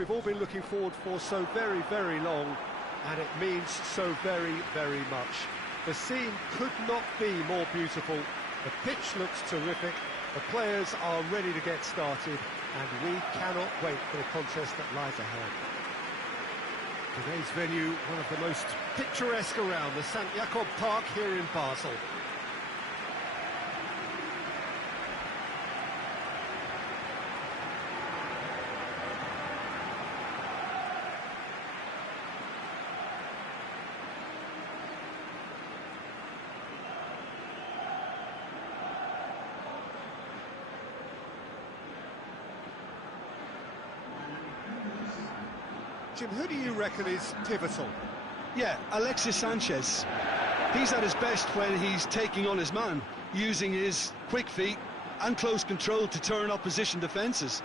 we've all been looking forward for so very, very long, and it means so very, very much. The scene could not be more beautiful. The pitch looks terrific, the players are ready to get started, and we cannot wait for the contest that lies ahead. Today's venue, one of the most picturesque around, the St. Jakob Park here in Basel. Jim, who do you reckon is pivotal? Yeah, Alexis Sanchez. He's at his best when he's taking on his man, using his quick feet and close control to turn opposition defences.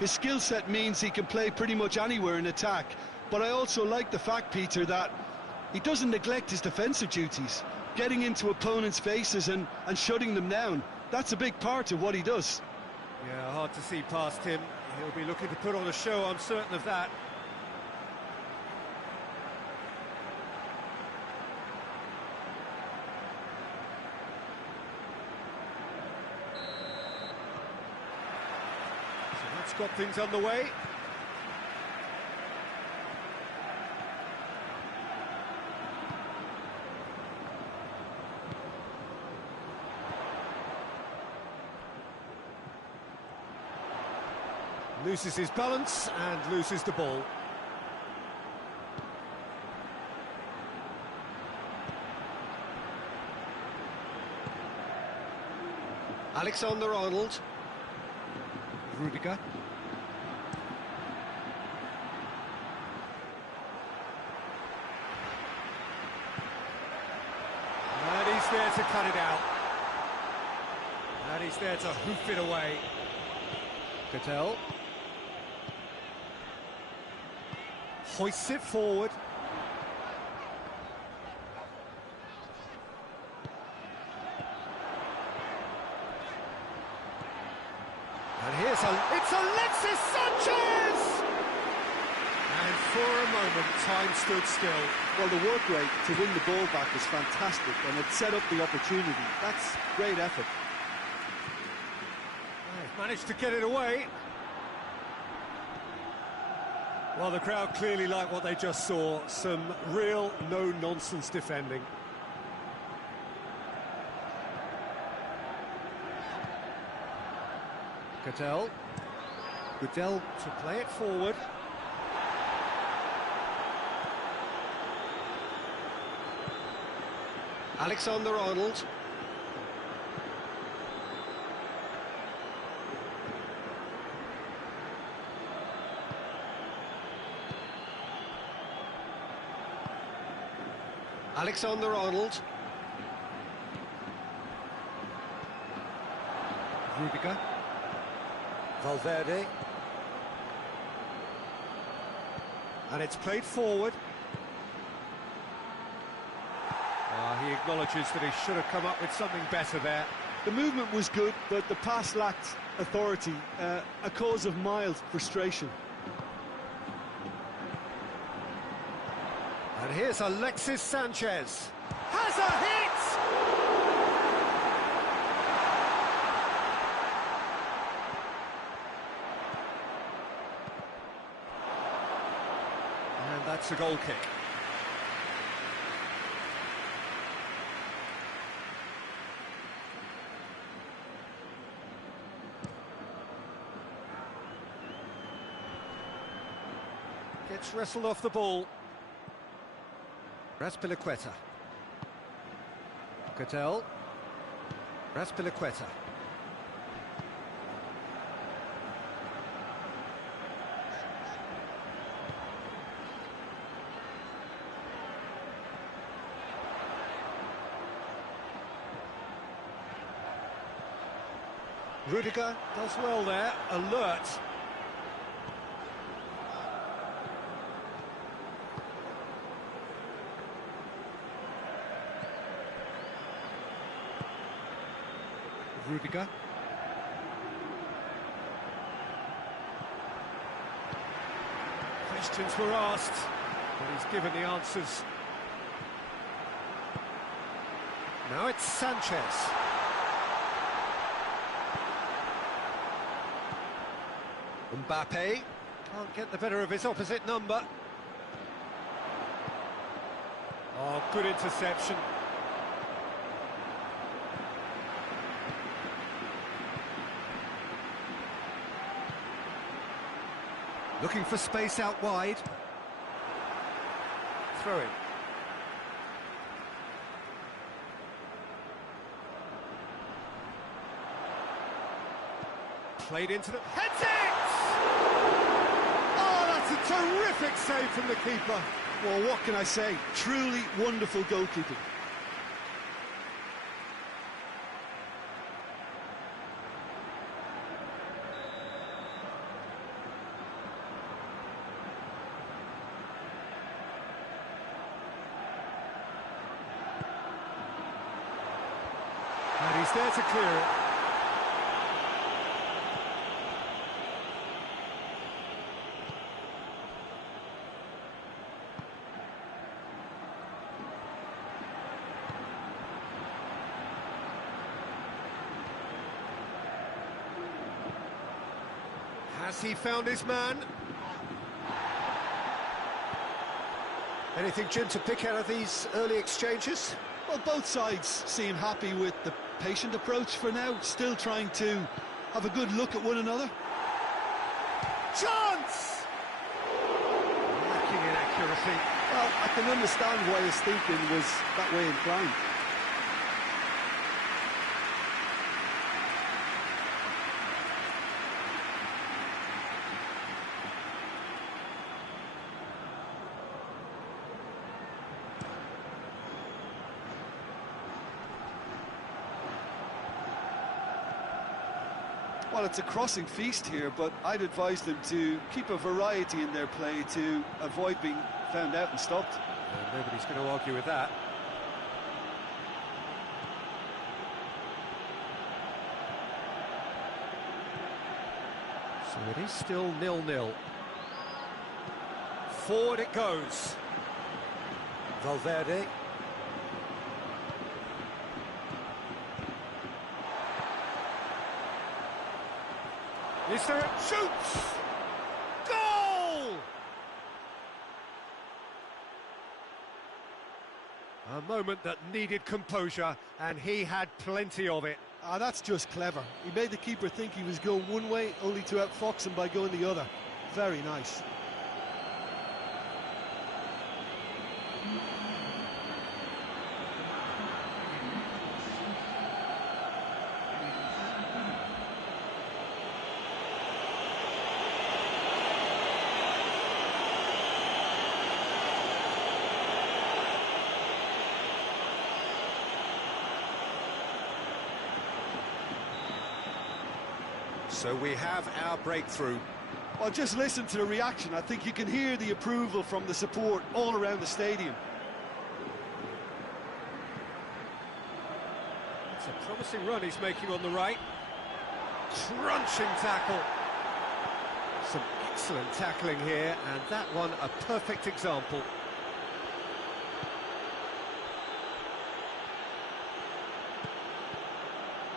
His skill set means he can play pretty much anywhere in attack, but I also like the fact, Peter, that he doesn't neglect his defensive duties, getting into opponents' faces and shutting them down. That's a big part of what he does. Yeah, hard to see past him. He'll be looking to put on a show, I'm certain of that. Got things underway. Loses his balance and loses the ball. Alexander-Arnold. Rudiger. And he's there to cut it out. And he's there to hoof it away. Cattell. Hoists it forward. And here's it's Alexis Sanchez! And for a moment, time stood still. Well, the work rate to win the ball back was fantastic, and it set up the opportunity. That's great effort. They've managed to get it away. Well, the crowd clearly like what they just saw. Some real no-nonsense defending. Cattell. Goodell to play it forward. Alexander-Arnold. Alexander-Arnold. Rudiger. Valverde. And it's played forward. He acknowledges that he should have come up with something better there. The movement was good, but the pass lacked authority, a cause of mild frustration. And here's Alexis Sanchez. Has a hit! And that's a goal kick. Gets wrestled off the ball. Raspilicueta. Cattell. Raspilicueta. Rudiger does well there, alert. Rudiger. Questions were asked, but he's given the answers. Now it's Sanchez. Mbappe can't get the better of his opposite number. Oh, good interception. Looking for space out wide. Throw in. Played into the... Heads it! Oh, that's a terrific save from the keeper. Well, what can I say? Truly wonderful goalkeeping. And he's there to clear it. Has he found his man? Anything, Jim, to pick out of these early exchanges? Well, both sides seem happy with the patient approach for now, still trying to have a good look at one another. Chance! Lacking in accuracy. Well, I can understand why his thinking was that way inclined. Well, it's a crossing feast here, but I'd advise them to keep a variety in their play to avoid being found out and stopped. Nobody's going to argue with that. So it is still 0-0. Forward it goes. Valverde. Is there a shoots? Goal! A moment that needed composure, and he had plenty of it. Ah, that's just clever. He made the keeper think he was going one way, only to outfox him by going the other. Very nice. So we have our breakthrough. Well, just listen to the reaction. I think you can hear the approval from the support all around the stadium. It's a promising run he's making on the right. Crunching tackle. Some excellent tackling here, and that one a perfect example.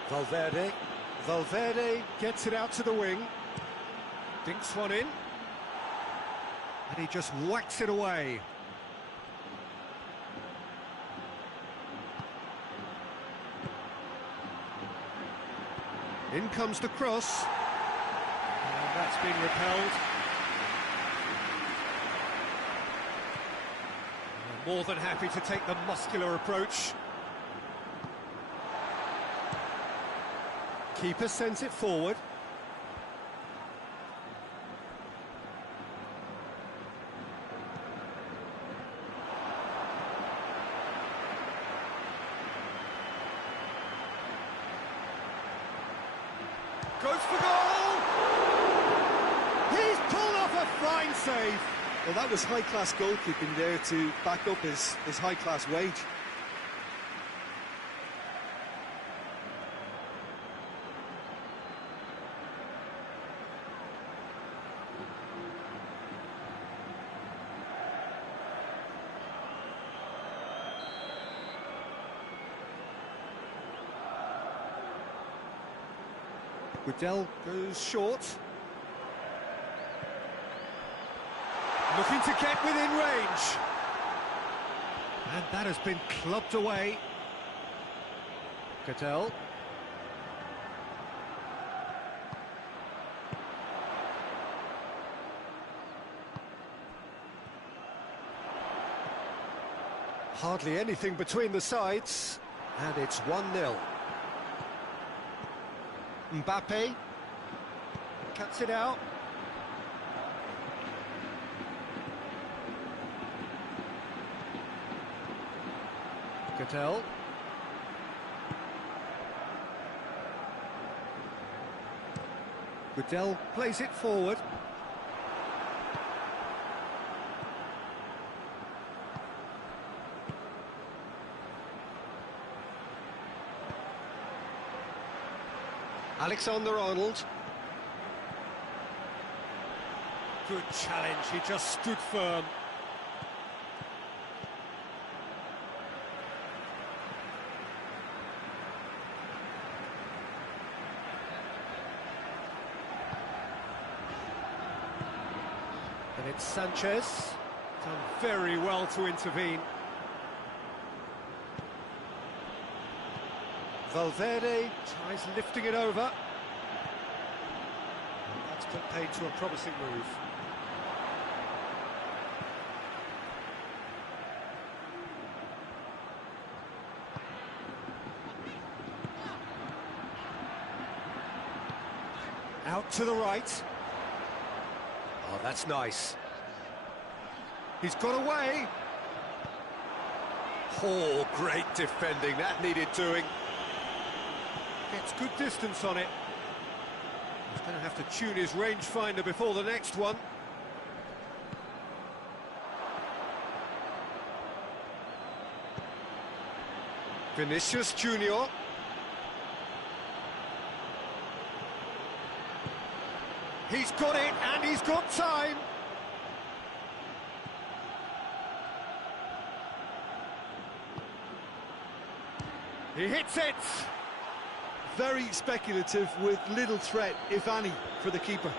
Valverde. Valverde gets it out to the wing. Dinks one in. And he just whacks it away. In comes the cross. And that's been repelled. More than happy to take the muscular approach. Keeper sends it forward. Goes for goal! He's pulled off a fine save. Well, that was high-class goalkeeping there to back up his high-class wage. Goodell goes short. Looking to get within range. And that has been clubbed away. Goodell. Hardly anything between the sides, and it's 1-0. Mbappe cuts it out. Goodell. Goodell plays it forward. Alexander-Arnold. Good challenge, he just stood firm. And it's Sanchez. Done very well to intervene. Valverde tries lifting it over. And that's put paid to a promising move. Out to the right. Oh, that's nice. He's got away. Oh, great defending. That needed doing. Gets good distance on it. He's going to have to tune his rangefinder before the next one. Vinicius Junior. He's got it, and he's got time. He hits it. Very speculative with little threat, if any, for the keeper.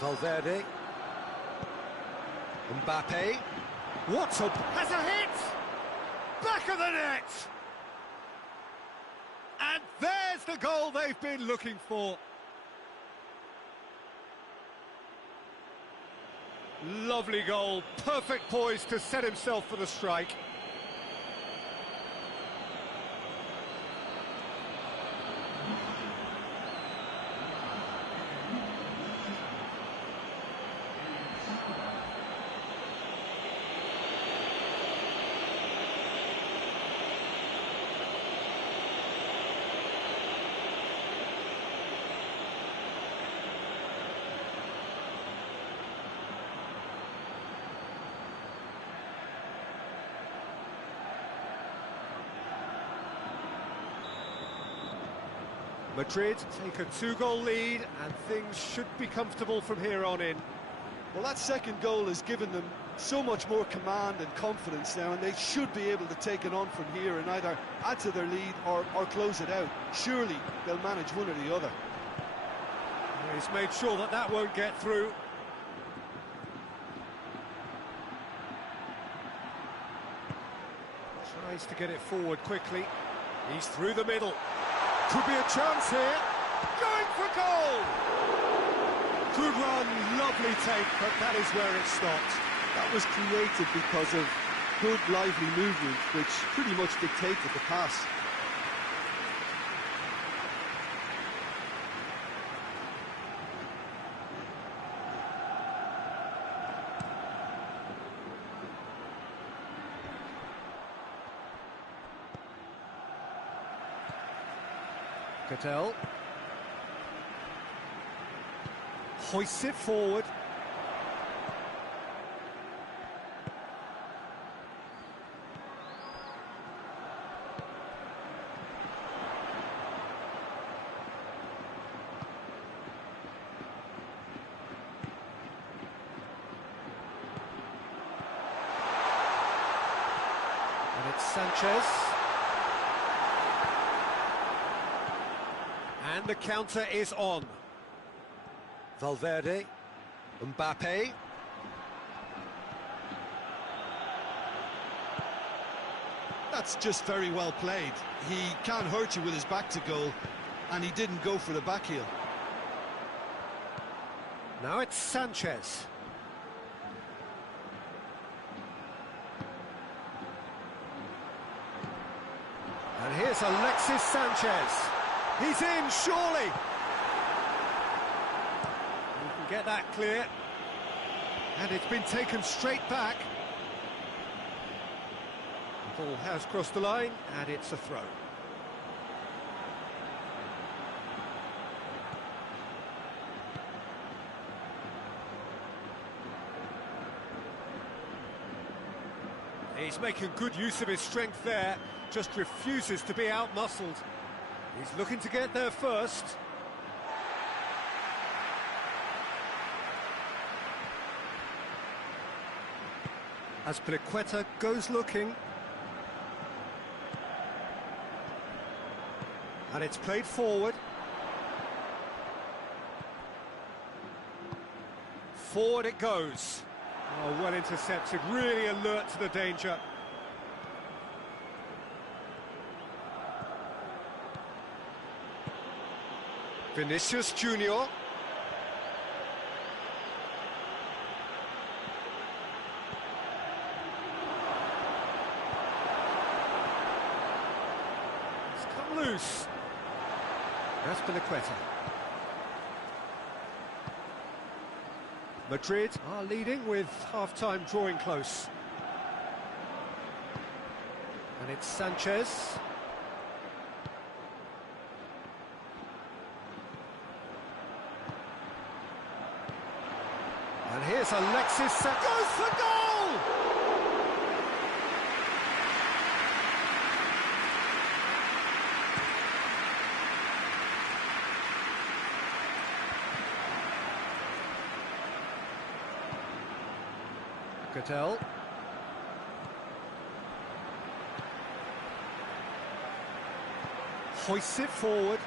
Valverde. Mbappe. What's up? Has a hit! Back of the net! And there's the goal they've been looking for. Lovely goal, perfect poise to set himself for the strike. Madrid take a 2-goal lead, and things should be comfortable from here on in. Well, that second goal has given them so much more command and confidence now, and they should be able to take it on from here and either add to their lead or close it out. Surely they'll manage one or the other. He's made sure that that won't get through. Tries to get it forward quickly. He's through the middle. Could be a chance here. Going for goal! Good run, lovely take, but that is where it stopped. That was created because of good, lively movement, which pretty much dictated the pass. Goodell hoists it forward. Sanchez. And the counter is on. Valverde. Mbappe. That's just very well played. He can't hurt you with his back to goal, and he didn't go for the back heel. Now it's Sanchez. And here's Alexis Sanchez. He's in, surely. You can get that clear. And it's been taken straight back. The ball has crossed the line, and it's a throw. He's making good use of his strength there, just refuses to be out-muscled. He's looking to get there first. Azpilicueta goes looking. And it's played forward. Forward it goes. Oh, well intercepted, really alert to the danger. Vinicius Junior. It's come loose. Azpilicueta. Madrid are leading with half-time drawing close. And it's Sanchez. And here's Alexis Sanchez. Goes for goal! Cattell. Hoists it forward.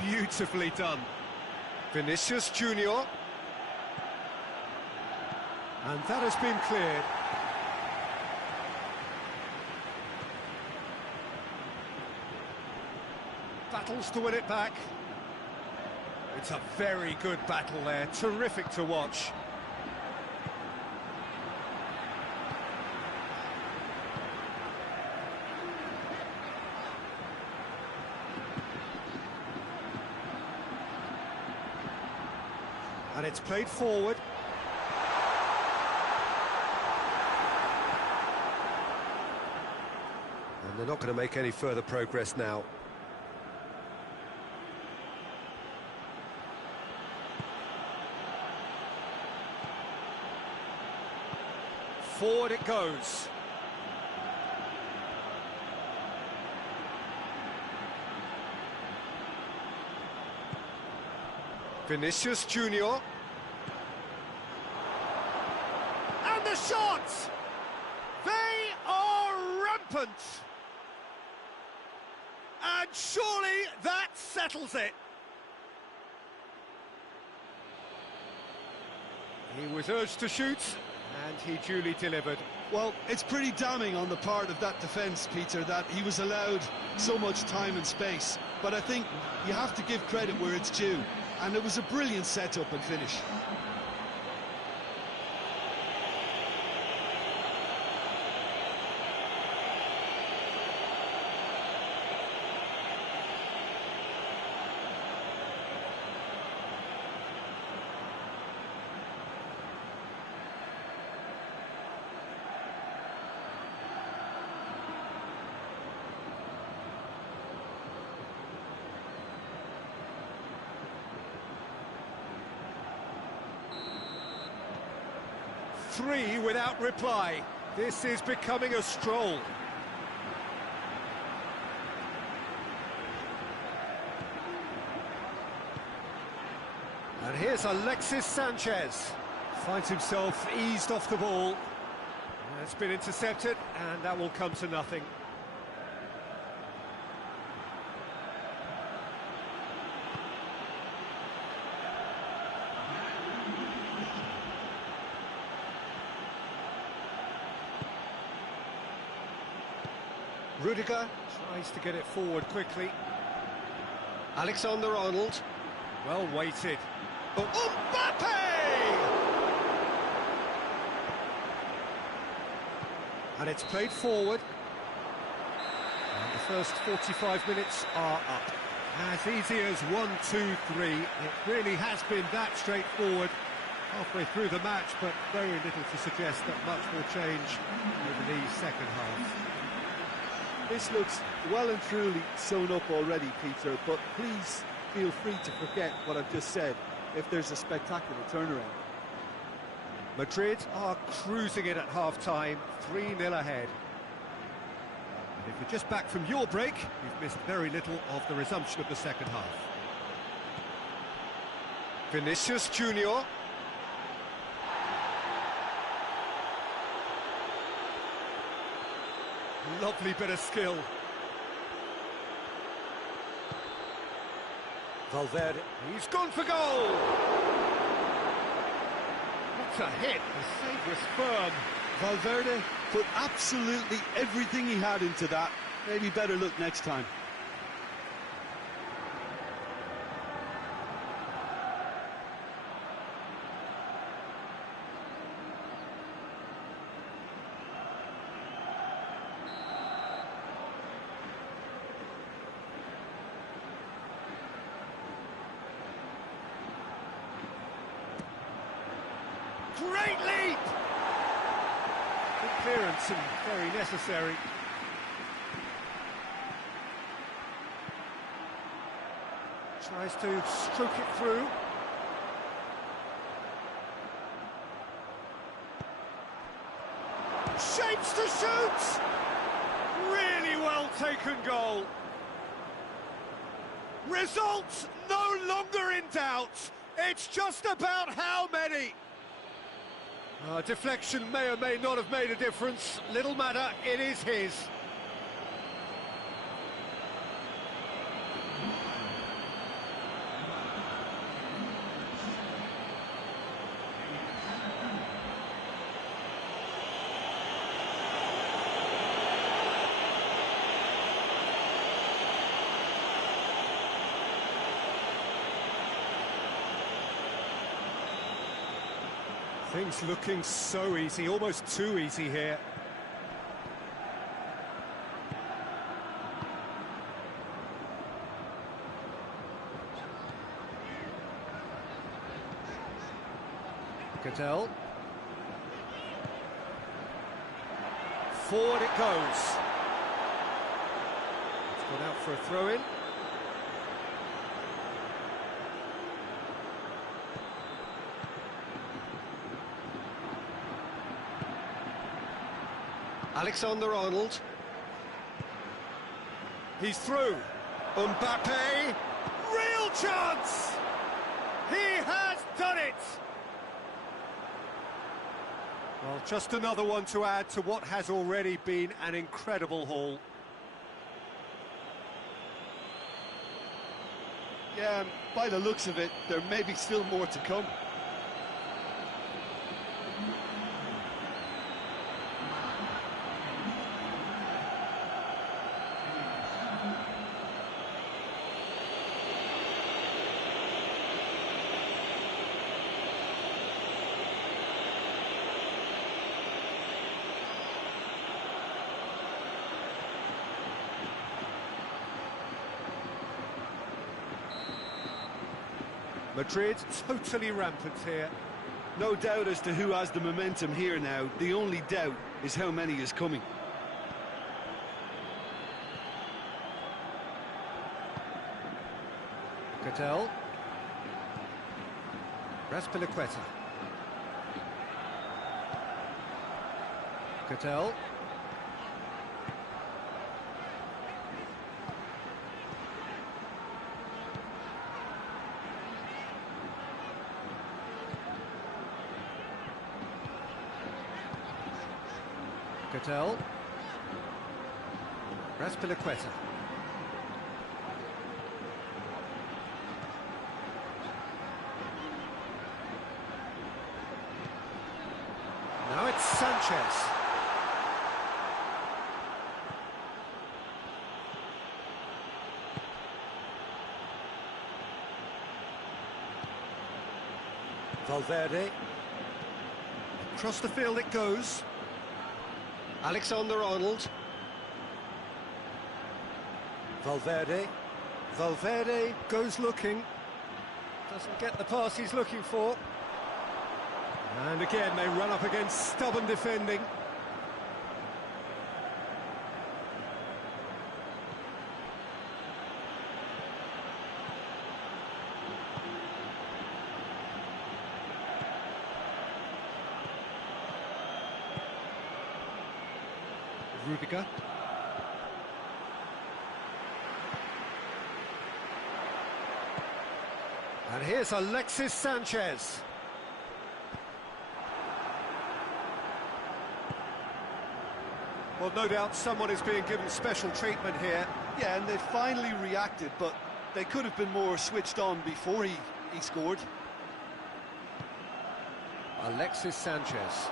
Beautifully done. Vinicius Junior. And that has been cleared. Battles to win it back. It's a very good battle there, terrific to watch. And it's played forward. And they're not going to make any further progress now. Forward it goes. Vinicius Junior. And the shot! They are rampant! And surely that settles it. He was urged to shoot, and he duly delivered. Well, it's pretty damning on the part of that defence, Peter, that he was allowed so much time and space. But I think you have to give credit where it's due. And it was a brilliant setup and finish. Three without reply. This is becoming a stroll. And here's Alexis Sanchez. Finds himself eased off the ball. It's been intercepted, and that will come to nothing. Rudiger tries to get it forward quickly. Alexander-Arnold. Well weighted. Oh, Mbappe! And it's played forward. And the first 45 minutes are up. As easy as 1, 2, 3. It really has been that straightforward halfway through the match, but very little to suggest that much will change over the second half. This looks well and truly sewn up already, Peter, but please feel free to forget what I've just said if there's a spectacular turnaround. Madrid are cruising it at half-time, 3-0 ahead. And if you're just back from your break, you've missed very little of the resumption of the second half. Vinicius Junior. Lovely bit of skill. Valverde, he's gone for goal! What a hit, the save was firm. Valverde put absolutely everything he had into that. Maybe better look next time. Great leap! Good clearance and very necessary. Tries to stroke it through. Shapes to shoot! Really well taken goal. Results no longer in doubt. It's just about how many. Deflection may or may not have made a difference. Little matter, it is his. Things looking so easy, almost too easy here. Cadell. Forward it goes. It's gone out for a throw-in. Alexander-Arnold. He's through. Mbappe. Real chance! He has done it! Well, just another one to add to what has already been an incredible haul. Yeah, by the looks of it, there may be still more to come. Madrid totally rampant here. No doubt as to who has the momentum here now. The only doubt is how many is coming. Cadell. Raspilicueta. Cadell. Cadell. Raspilicueta. Now it's Sanchez. Valverde. Across the field it goes. Alexander-Arnold. Valverde. Valverde goes looking. Doesn't get the pass he's looking for. And again, they run up against stubborn defending. Rudiger. And here's Alexis Sanchez. Well, no doubt someone is being given special treatment here. Yeah, and they finally reacted, but they could have been more switched on before he scored. Alexis Sanchez.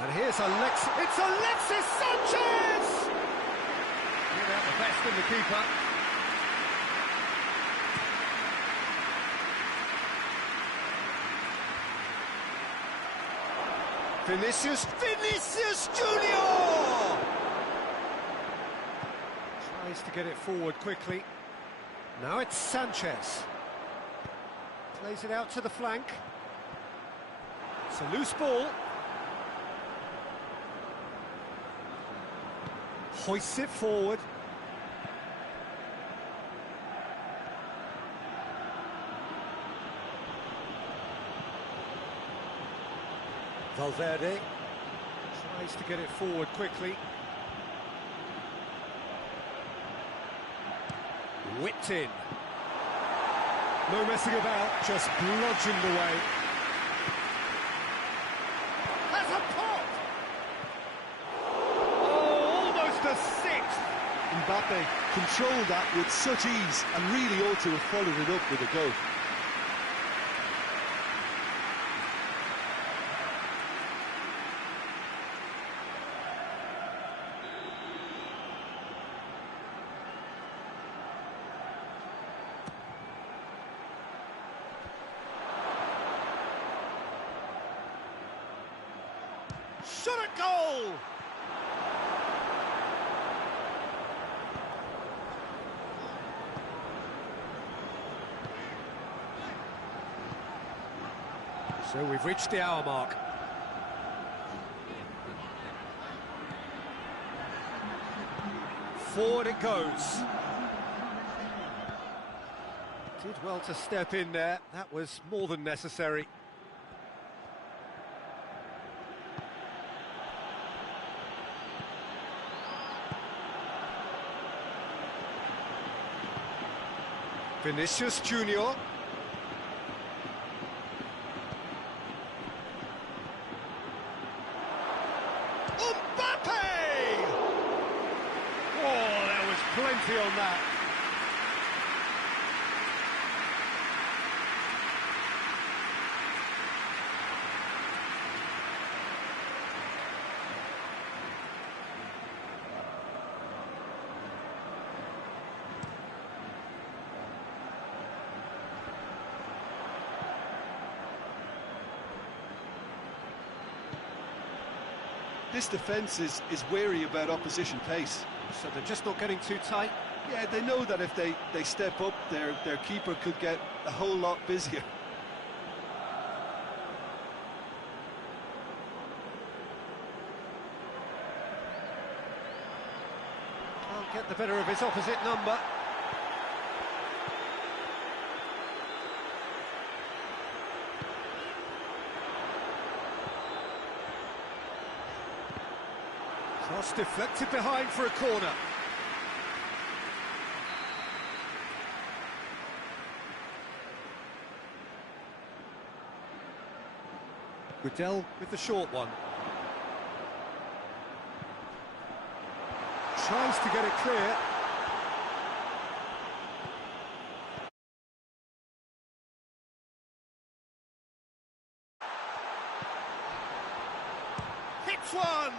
And here's it's Alexis Sanchez! Get out the best in the keeper. Vinicius Junior! Tries to get it forward quickly. Now it's Sanchez. Plays it out to the flank. It's a loose ball. Hoists it forward. Valverde tries to get it forward quickly. Whipped in. No messing about, just bludgeoned away. That's a pop! Oh, almost a sixth! Mbappe controlled that with such ease and really ought to have followed it up with a goal. Shot at goal! So we've reached the hour mark. Forward it goes. Did well to step in there. That was more than necessary. Vinicius Junior. Mbappe! Oh, there was plenty on that. This defence is wary about opposition pace. So they're just not getting too tight. Yeah, they know that if they step up, their keeper could get a whole lot busier. Can't get the better of his opposite number. Cross deflected behind for a corner. Goodell with the short one. Tries to get it clear. Hits one!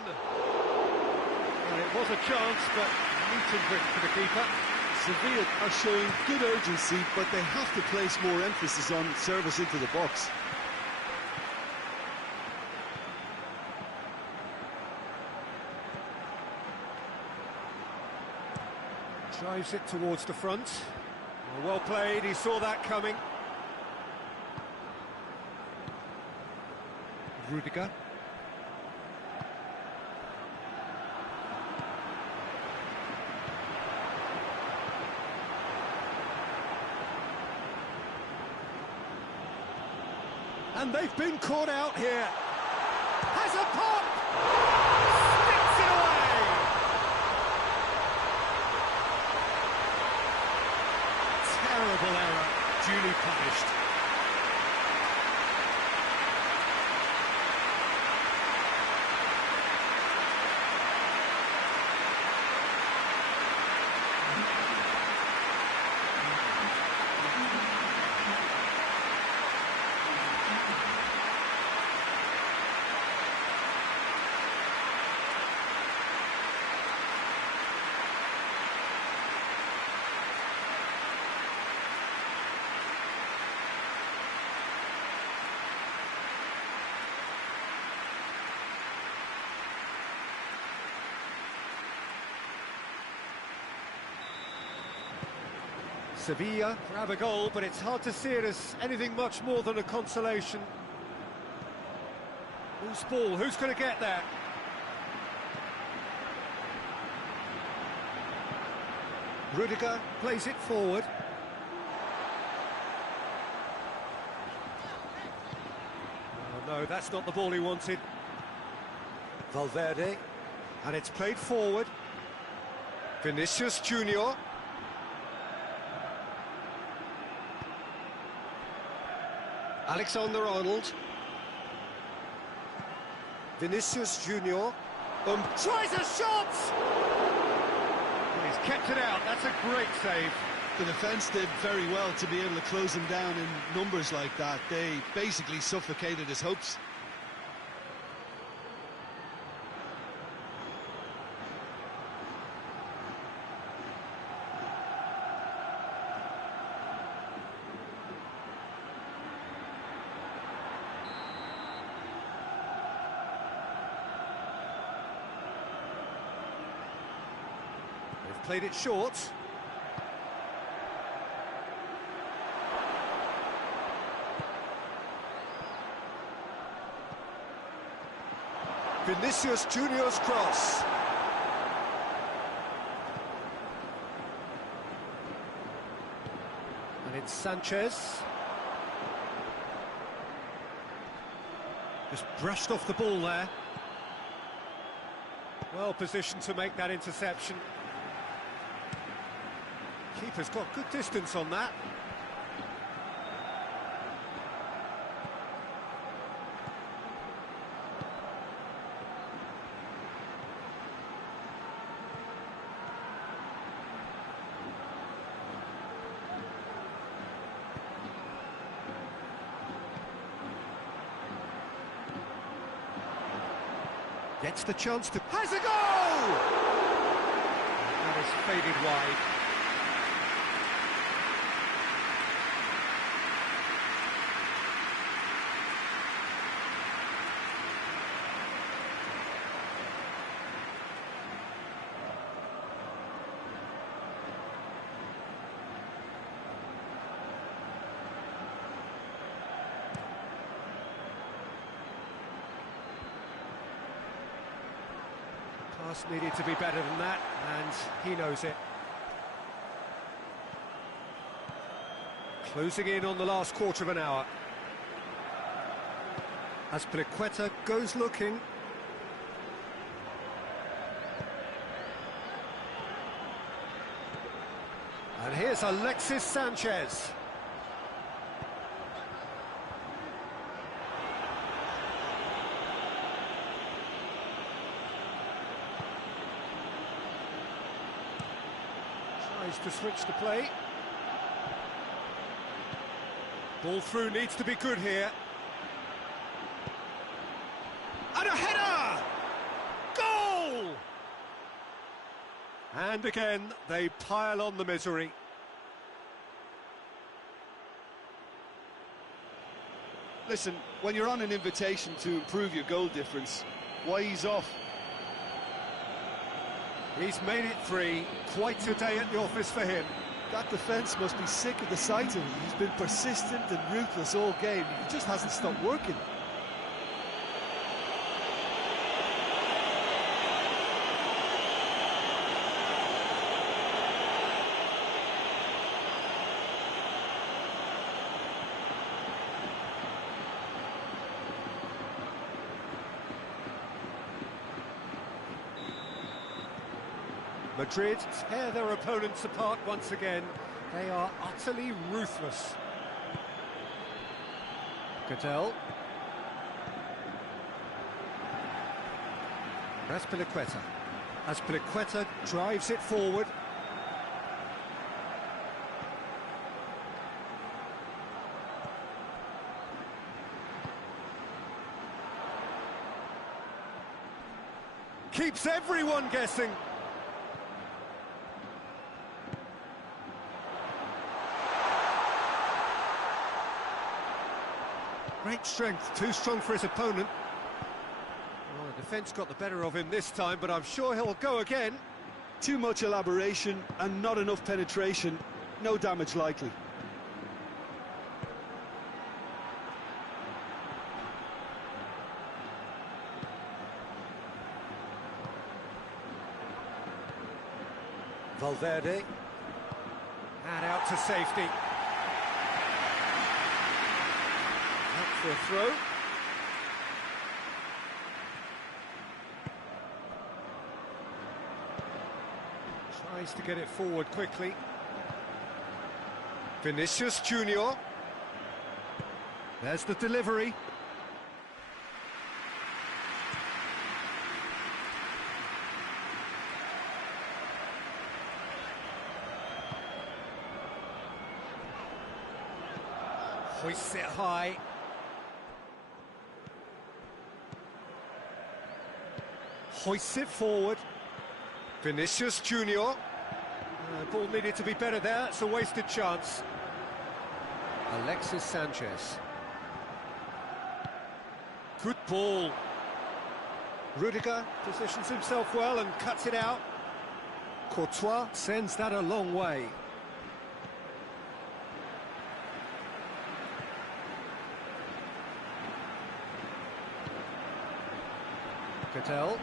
Well, it was a chance, but neat and quick for the keeper. Sevilla are showing good urgency, but they have to place more emphasis on service into the box. Drives it towards the front. Well played, he saw that coming. Rudiger. And they've been caught out here. Has a pop! Sticks it away! Terrible error, duly punished. Sevilla grab a goal, but it's hard to see it as anything much more than a consolation. Loose ball, who's going to get there? Rudiger plays it forward. Oh no, that's not the ball he wanted. Valverde, and it's played forward. Vinicius Junior. Alexander-Arnold. Vinicius Junior. Tries a shot! And he's kept it out, that's a great save. The defence did very well to be able to close him down in numbers like that. They basically suffocated his hopes. They've played it short. Vinicius Junior's cross. And it's Sanchez. Just brushed off the ball there. Well positioned to make that interception. Keeper's got good distance on that. Gets the chance to... Has a goal! That has faded wide. Pass needed to be better than that, and he knows it. Closing in on the last quarter of an hour. As Pliqueta goes looking. And here's Alexis Sanchez. Tries to switch the play. Ball through needs to be good here. And a header! Goal! And again, they pile on the misery. Listen, when you're on an invitation to improve your goal difference, why ease off? He's made it 3. Quite a day at the office for him. That defence must be sick of the sight of him. He's been persistent and ruthless all game. He just hasn't stopped working. Madrid tear their opponents apart once again. They are utterly ruthless. Cadell. Azpilicueta. Azpilicueta drives it forward. Keeps everyone guessing. Great strength, too strong for his opponent. Well, the defence got the better of him this time, but I'm sure he'll go again. Too much elaboration and not enough penetration. No damage likely. Valverde. And out to safety. For a throw. Tries to get it forward quickly. Vinicius Junior. There's the delivery. Hoists it high. Hoists it forward. Vinicius Junior. Ball needed to be better there. It's a wasted chance. Alexis Sanchez. Good ball. Rudiger positions himself well and cuts it out. Courtois sends that a long way. Cadell.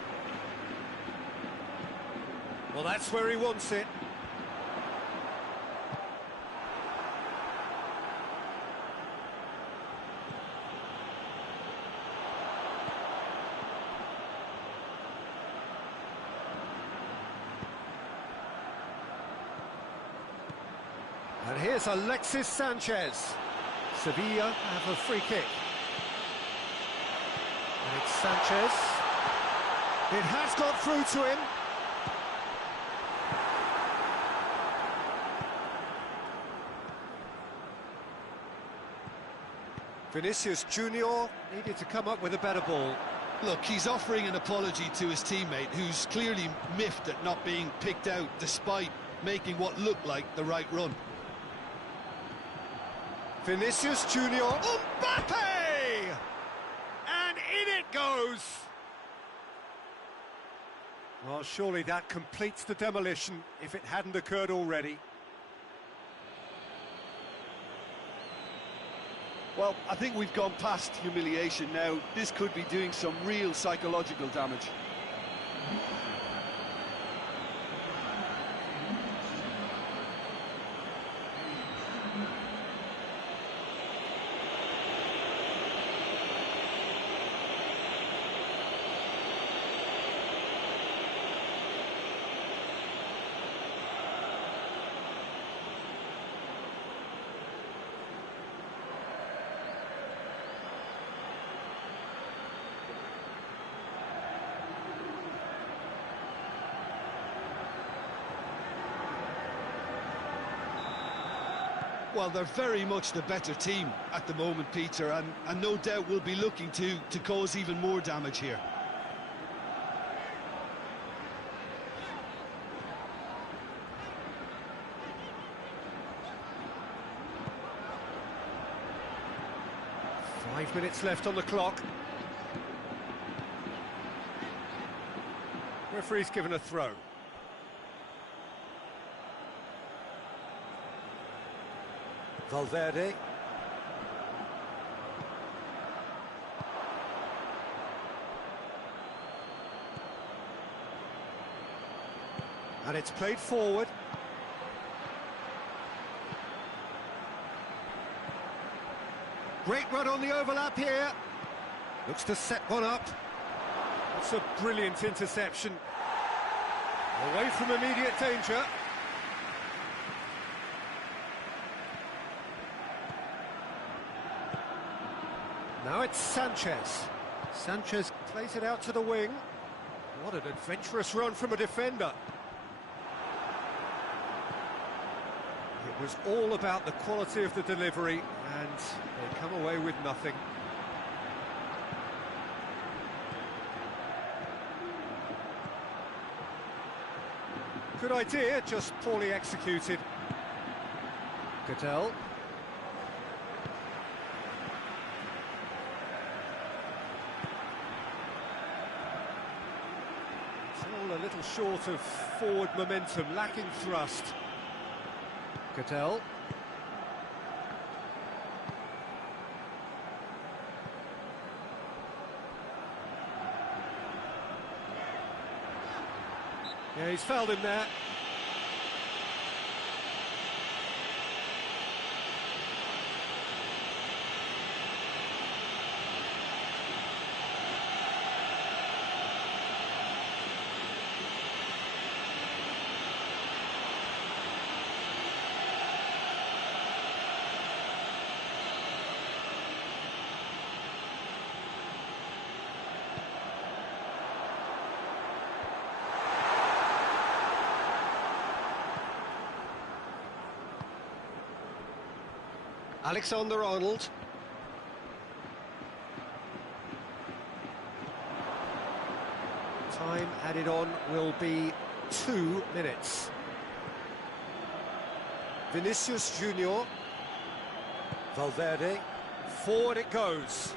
Well, that's where he wants it. And here's Alexis Sanchez. Sevilla have a free kick. And it's Sanchez. It has got through to him. Vinicius Junior needed to come up with a better ball. Look, he's offering an apology to his teammate, who's clearly miffed at not being picked out despite making what looked like the right run. Vinicius Junior. Mbappe! And in it goes! Well, surely that completes the demolition if it hadn't occurred already. Well, I think we've gone past humiliation now. This could be doing some real psychological damage. Well, they're very much the better team at the moment, Peter, and no doubt will be looking to cause even more damage here. Five minutes left on the clock. Referee's given a throw. Valverde. And it's played forward. Great run on the overlap here. Looks to set one up. That's a brilliant interception. Away from immediate danger. Now it's Sanchez. Sanchez plays it out to the wing. What an adventurous run from a defender. It was all about the quality of the delivery, and they come away with nothing. Good idea, just poorly executed. Goodell. Still a little short of forward momentum, lacking thrust. Goodell. Yeah, he's fouled him there. Alexander-Arnold. Time added on will be 2 minutes. Vinicius Junior. Valverde. Forward it goes.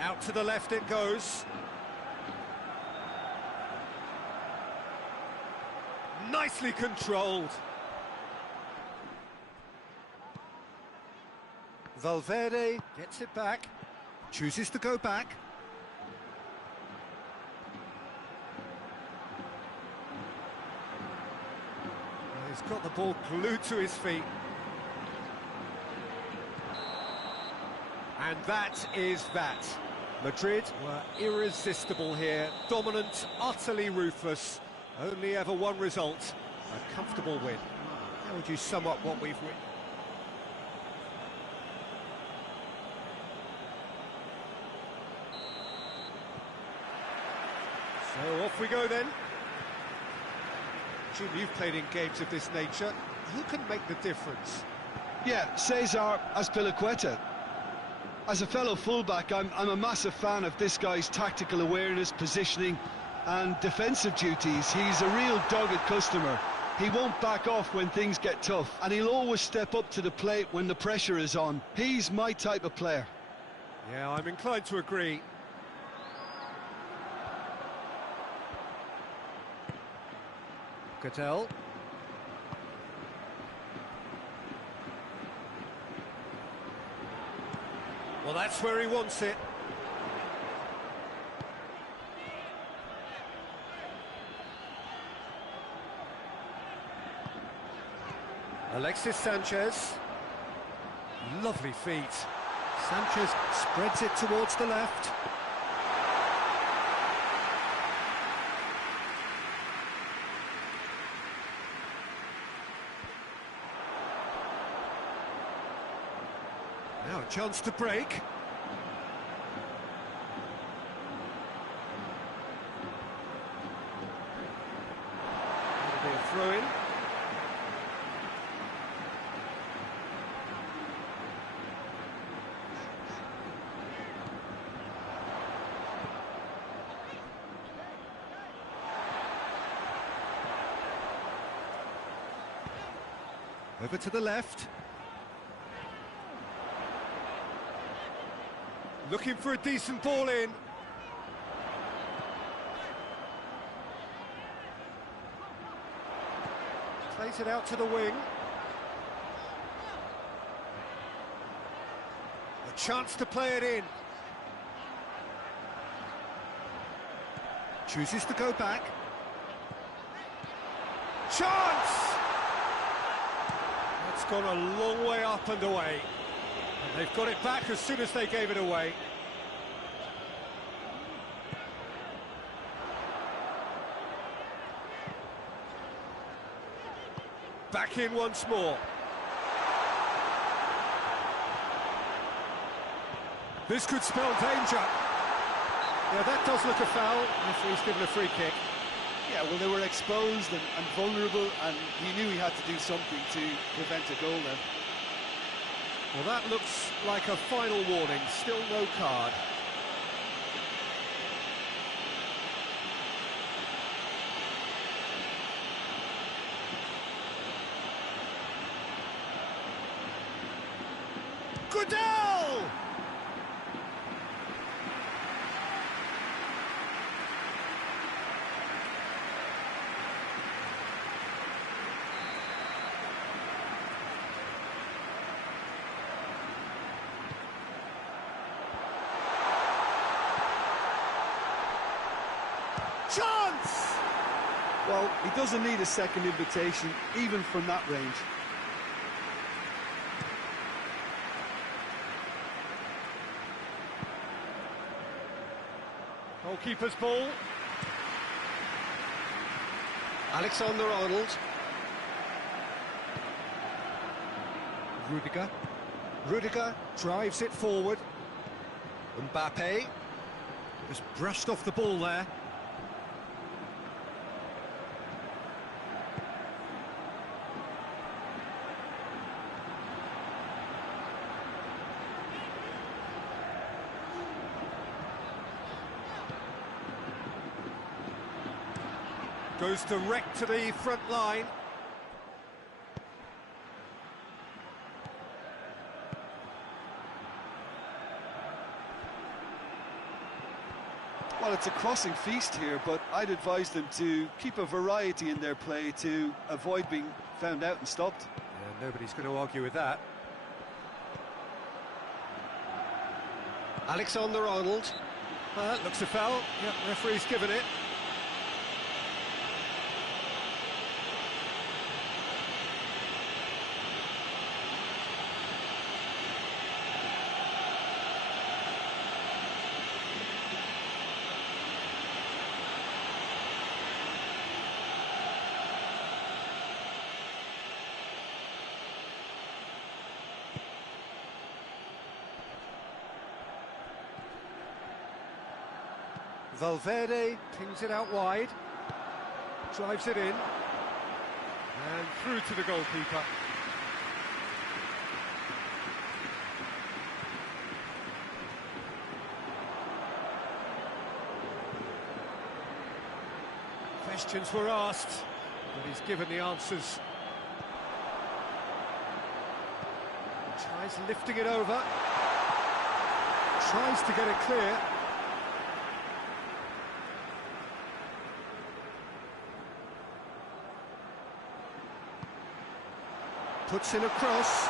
Out to the left it goes. Nicely controlled. Valverde gets it back, chooses to go back. He's got the ball glued to his feet. And that is that. Madrid were irresistible here, dominant, utterly ruthless. Only ever one result, a comfortable win. How would you sum up what we've witnessed? So off we go then. Jim, you've played in games of this nature. Who can make the difference? Yeah, Cesar Azpilicueta. As a fellow fullback, I'm a massive fan of this guy's tactical awareness, positioning and defensive duties. He's a real dogged customer. He won't back off when things get tough, and he'll always step up to the plate when the pressure is on. He's my type of player. Yeah, I'm inclined to agree. Goodell. Well, that's where he wants it. Alexis Sanchez. Lovely feet. Sanchez spreads it towards the left. Now a chance to break. That'll be a throw-in. Over to the left. Looking for a decent ball in. Plays it out to the wing. A chance to play it in. Chooses to go back. Chance! That's gone a long way up and away. And they've got it back as soon as they gave it away. Back in once more. This could spell danger. Yeah, that does look a foul. Referee's given a free kick. Yeah, well, they were exposed and vulnerable, and he knew he had to do something to prevent a goal then. Well, that looks like a final warning. Still no card. Goodell! Chance! Well, he doesn't need a second invitation, even from that range. Goalkeeper's ball. Alexander-Arnold. Rudiger. Rudiger drives it forward. Mbappe just brushed off the ball there. Goes direct to the front line. Well, it's a crossing feast here, but I'd advise them to keep a variety in their play to avoid being found out and stopped. Yeah, nobody's going to argue with that. Alexander-Arnold. Looks a foul. Yeah, referee's given it. Valverde pings it out wide, drives it in, and through to the goalkeeper. Questions were asked, but he's given the answers. Tries lifting it over, tries to get it clear. Puts in a cross.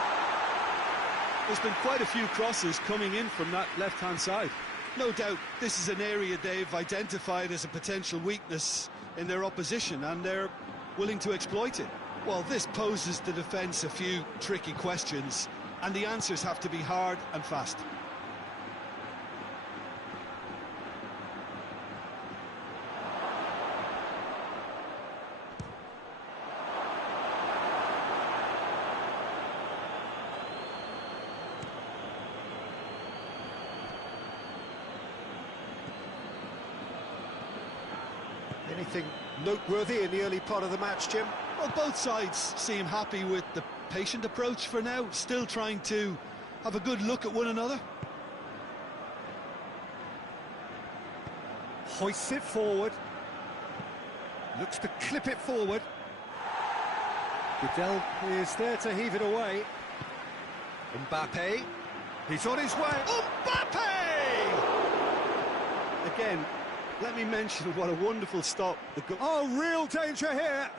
There's been quite a few crosses coming in from that left-hand side. No doubt this is an area they've identified as a potential weakness in their opposition, and they're willing to exploit it. Well, this poses the defence a few tricky questions, and the answers have to be hard and fast. Anything noteworthy in the early part of the match, Jim? Well, both sides seem happy with the patient approach for now, still trying to have a good look at one another. Hoists it forward. Looks to clip it forward. Goodell is there to heave it away. Mbappe, he's on his way. Mbappe! Again, let me mention what a wonderful stop. Oh, real danger here.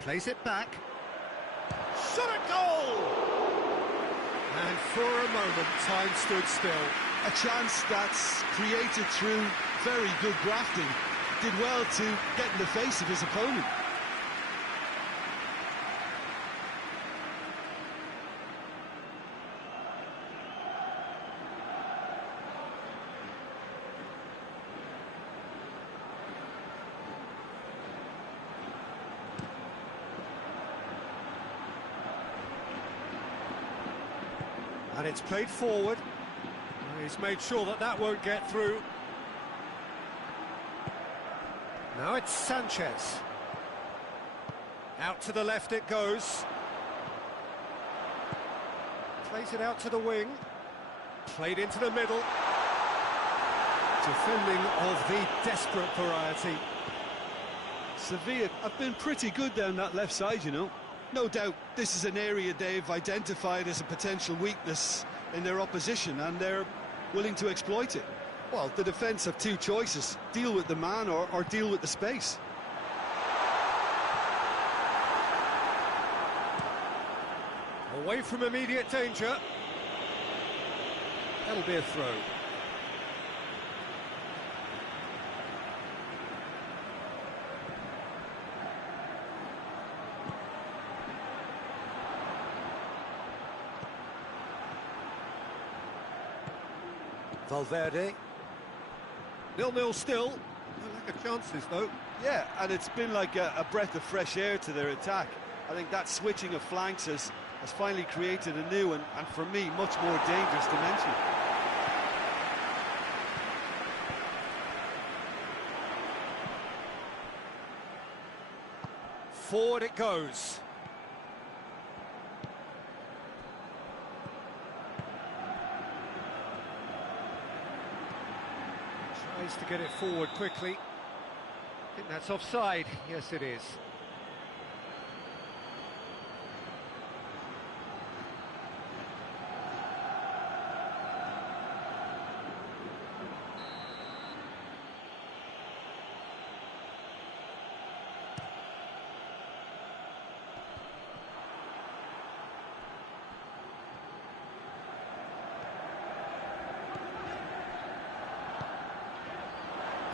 Plays it back. Shot a goal! And for a moment, time stood still. A chance that's created through very good grafting. Did well to get in the face of his opponent. And it's played forward. He's made sure that that won't get through. Now it's Sanchez. Out to the left it goes. Plays it out to the wing. Played into the middle. Defending of the desperate variety. Sevilla have been pretty good down that left side, you know. No doubt this is an area they've identified as a potential weakness in their opposition, and they're willing to exploit it. Well, the defence have two choices: deal with the man or deal with the space. Away from immediate danger. That'll be a throw. Valverde. 0-0 still. No lack of chances, though. Yeah, and it's been like a breath of fresh air to their attack. I think that switching of flanks has finally created a new and for me, much more dangerous dimension. Forward it goes. Tries to get it forward quickly. I think that's offside. Yes, it is.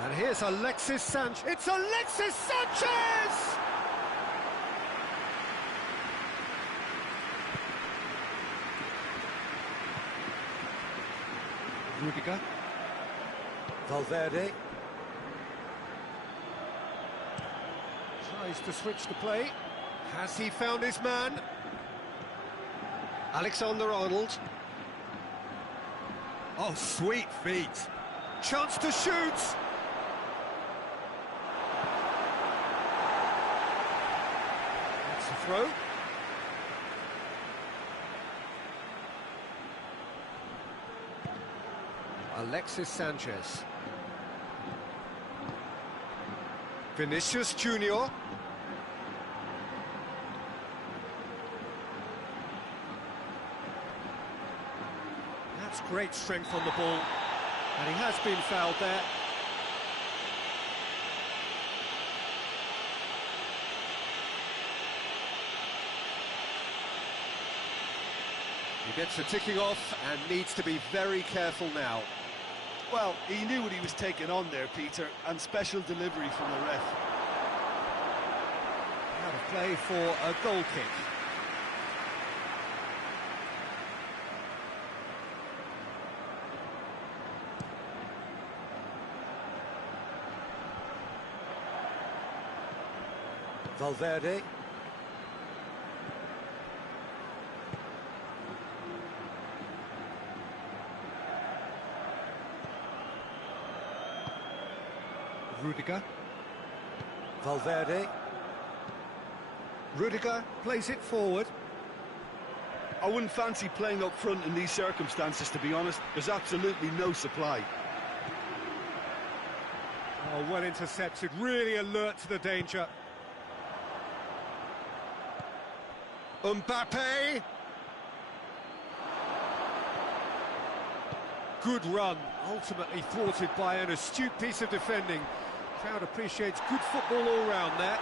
And here's Alexis Sanchez. It's Alexis Sanchez! Rudiger. Valverde. Tries to switch the play. Has he found his man? Alexander-Arnold. Oh, sweet feet. Chance to shoot. Throw. Alexis Sanchez. Vinicius Junior. That's great strength on the ball. And he has been fouled there. He gets the ticking off and needs to be very careful now. Well, he knew what he was taking on there, Peter, and special delivery from the ref. Out of play for a goal kick. Valverde. Rudiger. Valverde. Rudiger plays it forward. I wouldn't fancy playing up front in these circumstances, to be honest. There's absolutely no supply. Oh, well intercepted, really alert to the danger. Mbappe! Good run, ultimately thwarted by an astute piece of defending. Crowd appreciates good football all round there.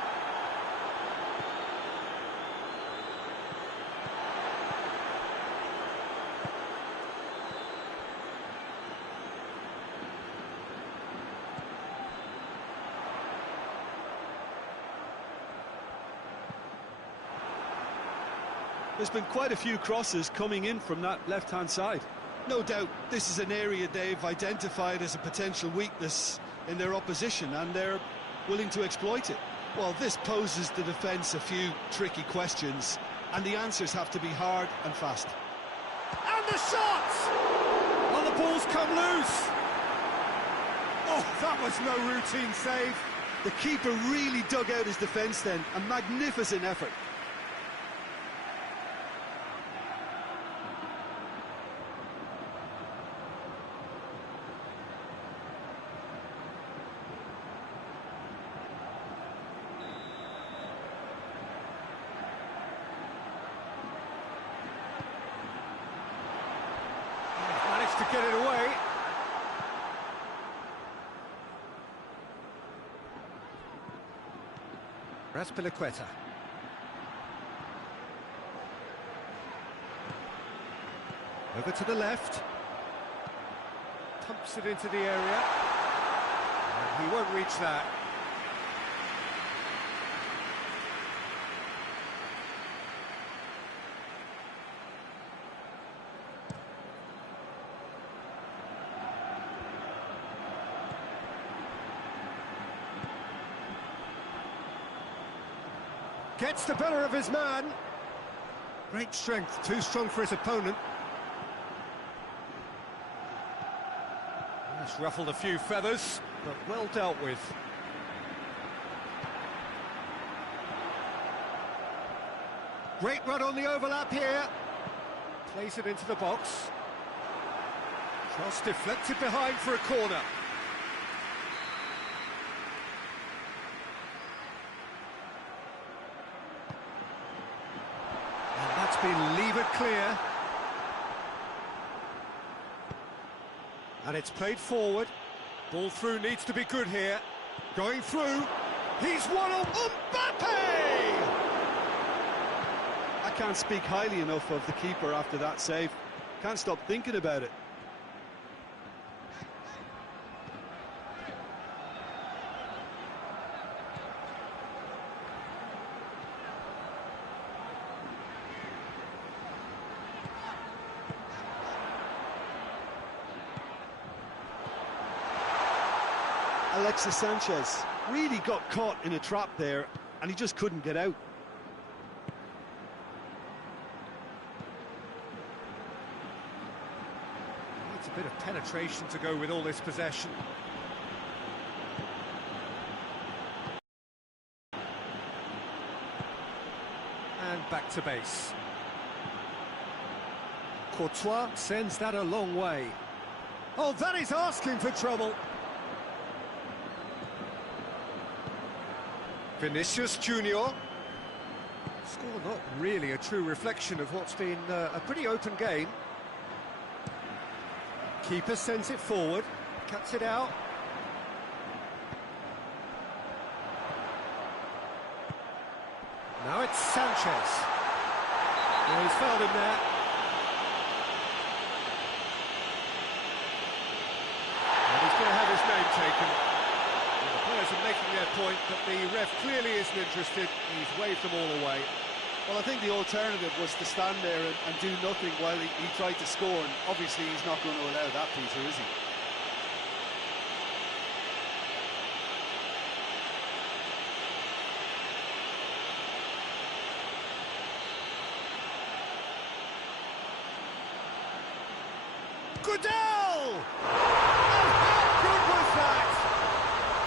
There's been quite a few crosses coming in from that left-hand side. No doubt this is an area they've identified as a potential weakness in their opposition, and they're willing to exploit it. Well, this poses the defence a few tricky questions, and the answers have to be hard and fast. And the shot! Well, the ball's come loose. Oh, that was no routine save. The keeper really dug out his defence then. A magnificent effort. To get it away. Raspilicueta. Over to the left. Pumps it into the area. And he won't reach that. Gets the better of his man. Great strength, too strong for his opponent. That's ruffled a few feathers, but well dealt with. Great run on the overlap here. Plays it into the box. Cross deflected behind for a corner. Been levered clear, and it's played forward. Ball through needs to be good here. Going through, he's one on Mbappe! I can't speak highly enough of the keeper after that save. Can't stop thinking about it. Alexis Sanchez really got caught in a trap there, and he just couldn't get out. Needs a bit of penetration to go with all this possession. And back to base. Courtois sends that a long way. Oh, that is asking for trouble. Vinicius Junior. Score not really a true reflection of what's been a pretty open game. Keeper sends it forward, cuts it out. Now it's Sanchez. Well, he's fouled him there. And he's going to have his name taken. Players are making their point, but the ref clearly isn't interested. He's waved them all away. Well, I think the alternative was to stand there and do nothing while he tried to score, and obviously he's not going to allow that, Peter, is he? Goodell! And how good was that?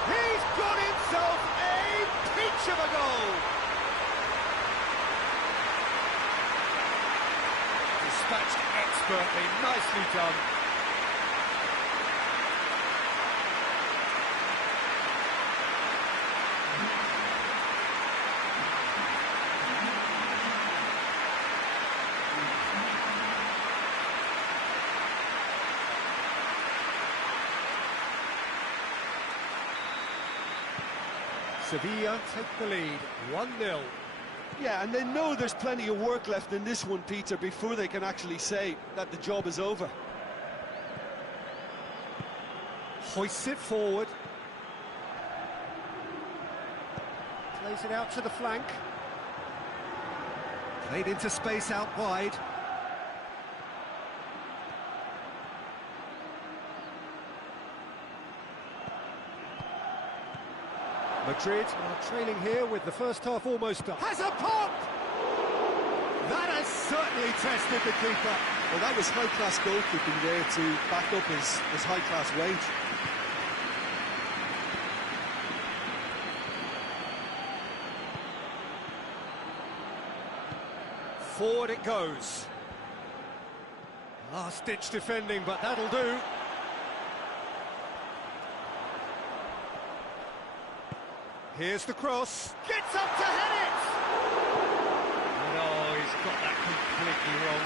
He's got himself a peach of a goal. Dispatched expertly, nicely done. Sevilla take the lead, 1-0. Yeah, and they know there's plenty of work left in this one, Peter, before they can actually say that the job is over. Hoists it forward. Plays it out to the flank. Played into space out wide. Madrid are trailing here with the first half almost done. Has a pop! That has certainly tested the keeper. Well, that was high-class goalkeeping there to back up his high-class wage. Forward it goes. Last-ditch defending, but that'll do. Here's the cross. Gets up to head it! No, he's got that completely wrong.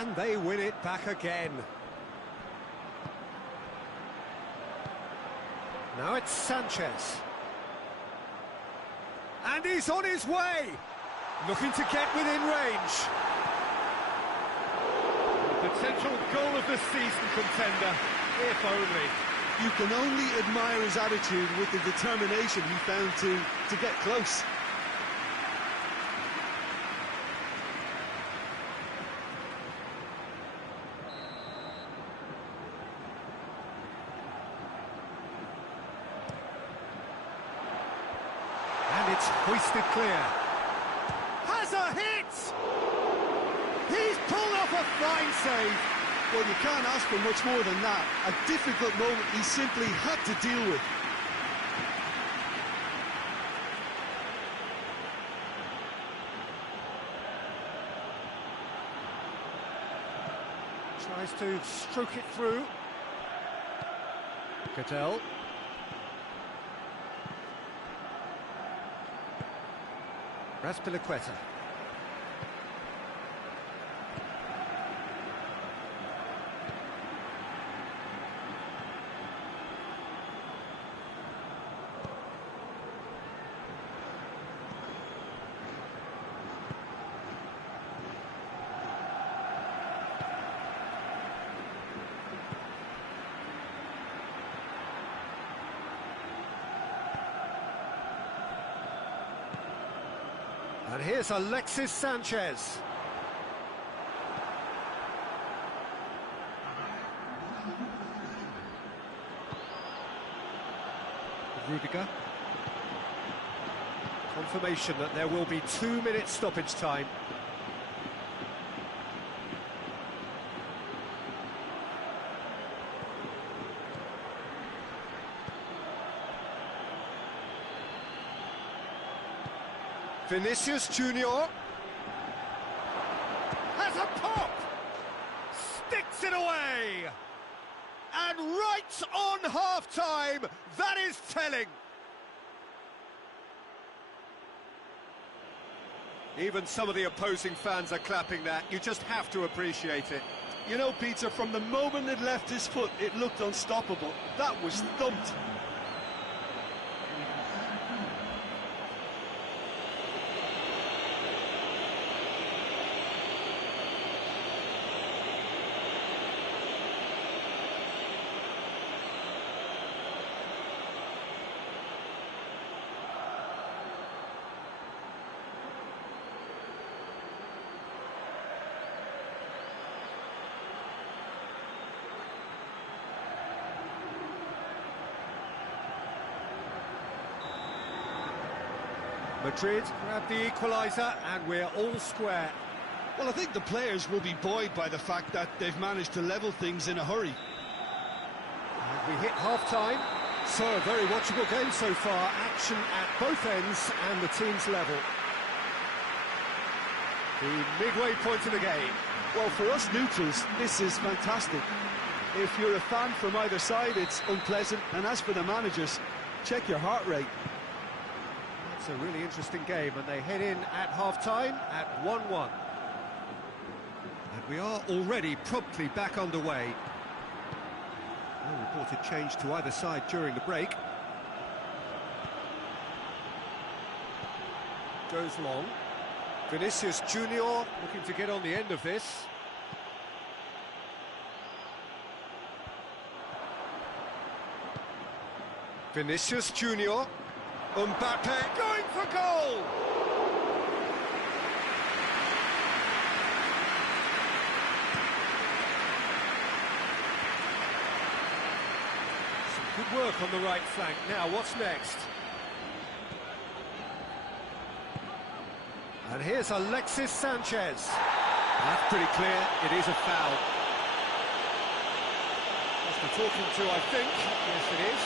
And they win it back again. Now it's Sanchez. And he's on his way! Looking to get within range. Potential goal of the season contender, if only. You can only admire his attitude with the determination he found to get close. It's hoisted clear. Has a hit! He's pulled off a fine save. Well, you can't ask for much more than that. A difficult moment he simply had to deal with. Tries to stroke it through. Cadell. Raspilicueta. And here's Alexis Sanchez. Rudiger. Confirmation that there will be 2 minutes stoppage time. Vinicius Junior has a pop, sticks it away, and right on half-time, that is telling. Even some of the opposing fans are clapping that. You just have to appreciate it. You know, Peter, from the moment it left his foot, it looked unstoppable. That was thumped. Madrid grab the equaliser and we're all square. Well, I think the players will be buoyed by the fact that they've managed to level things in a hurry. And we hit half-time, so a very watchable game so far. Action at both ends and the teams level. The midway point of the game. Well, for us neutrals, this is fantastic. If you're a fan from either side, it's unpleasant. And as for the managers, check your heart rate. It's a really interesting game, and they head in at half-time at 1-1. And we are already promptly back underway. No reported change to either side during the break. Goes long. Vinicius Junior looking to get on the end of this. Vinicius Junior. Mbappe going for goal! Some good work on the right flank. Now, what's next? And here's Alexis Sanchez. That's pretty clear, it is a foul. That's the talking to, I think. Yes, it is.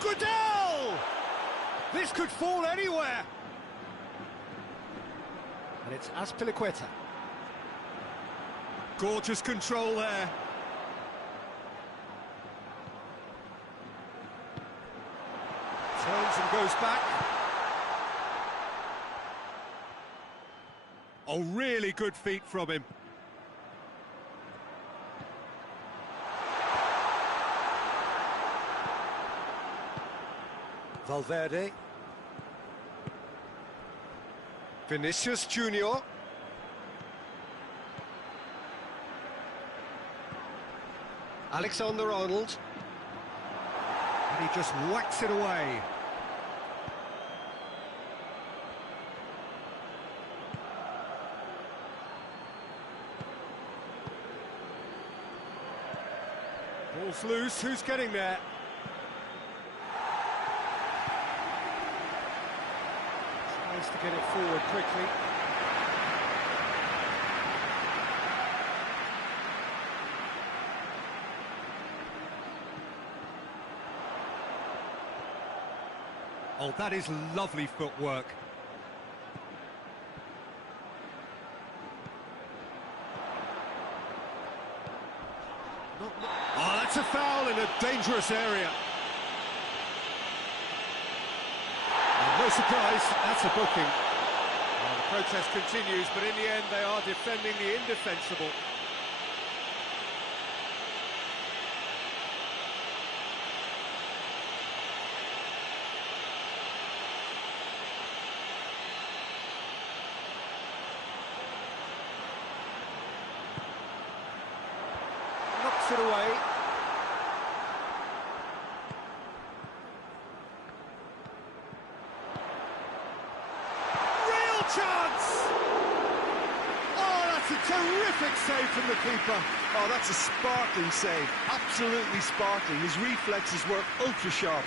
Goodell! This could fall anywhere. And it's Azpilicueta. Gorgeous control there. Turns and goes back. Oh, really good feet from him. Valverde. Vinicius Junior. Alexander-Arnold. And he just whacks it away. Ball's loose, who's getting there? Tries to get it forward quickly. Oh, that is lovely footwork. Oh, that's a foul in a dangerous area. And no surprise, that's a booking. Well, the protest continues, but in the end they are defending the indefensible. Knocks it away. Real chance! Oh, that's a terrific save from the keeper. Oh, that's a sparkling save. Absolutely sparkling. His reflexes were ultra sharp.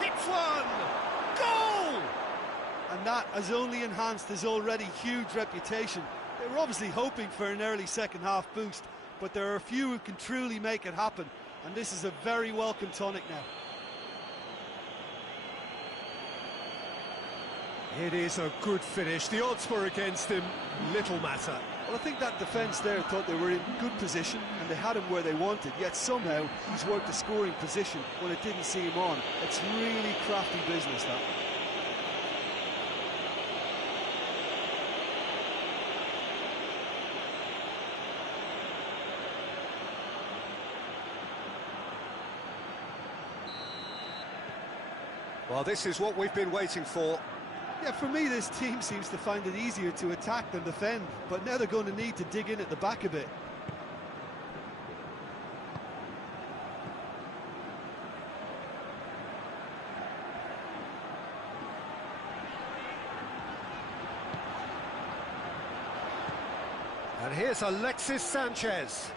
Hits one! Goal! And that has only enhanced his already huge reputation. They were obviously hoping for an early second-half boost, but there are a few who can truly make it happen, and this is a very welcome tonic now. It is a good finish. The odds were against him. Little matter. Well, I think that defence there thought they were in good position and they had him where they wanted, yet somehow he's worked a scoring position when it didn't see him on. It's really crafty business, that. Well, this is what we've been waiting for. Yeah, for me, this team seems to find it easier to attack than defend, but now they're going to need to dig in at the back a bit. And here's Alexis Sanchez.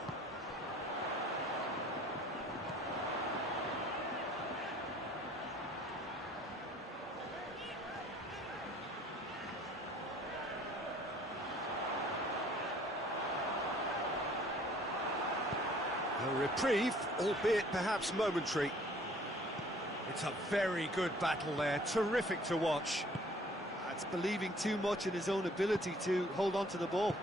reprieve, albeit perhaps momentary. It's a very good battle there, terrific to watch. That's believing too much in his own ability to hold on to the ball.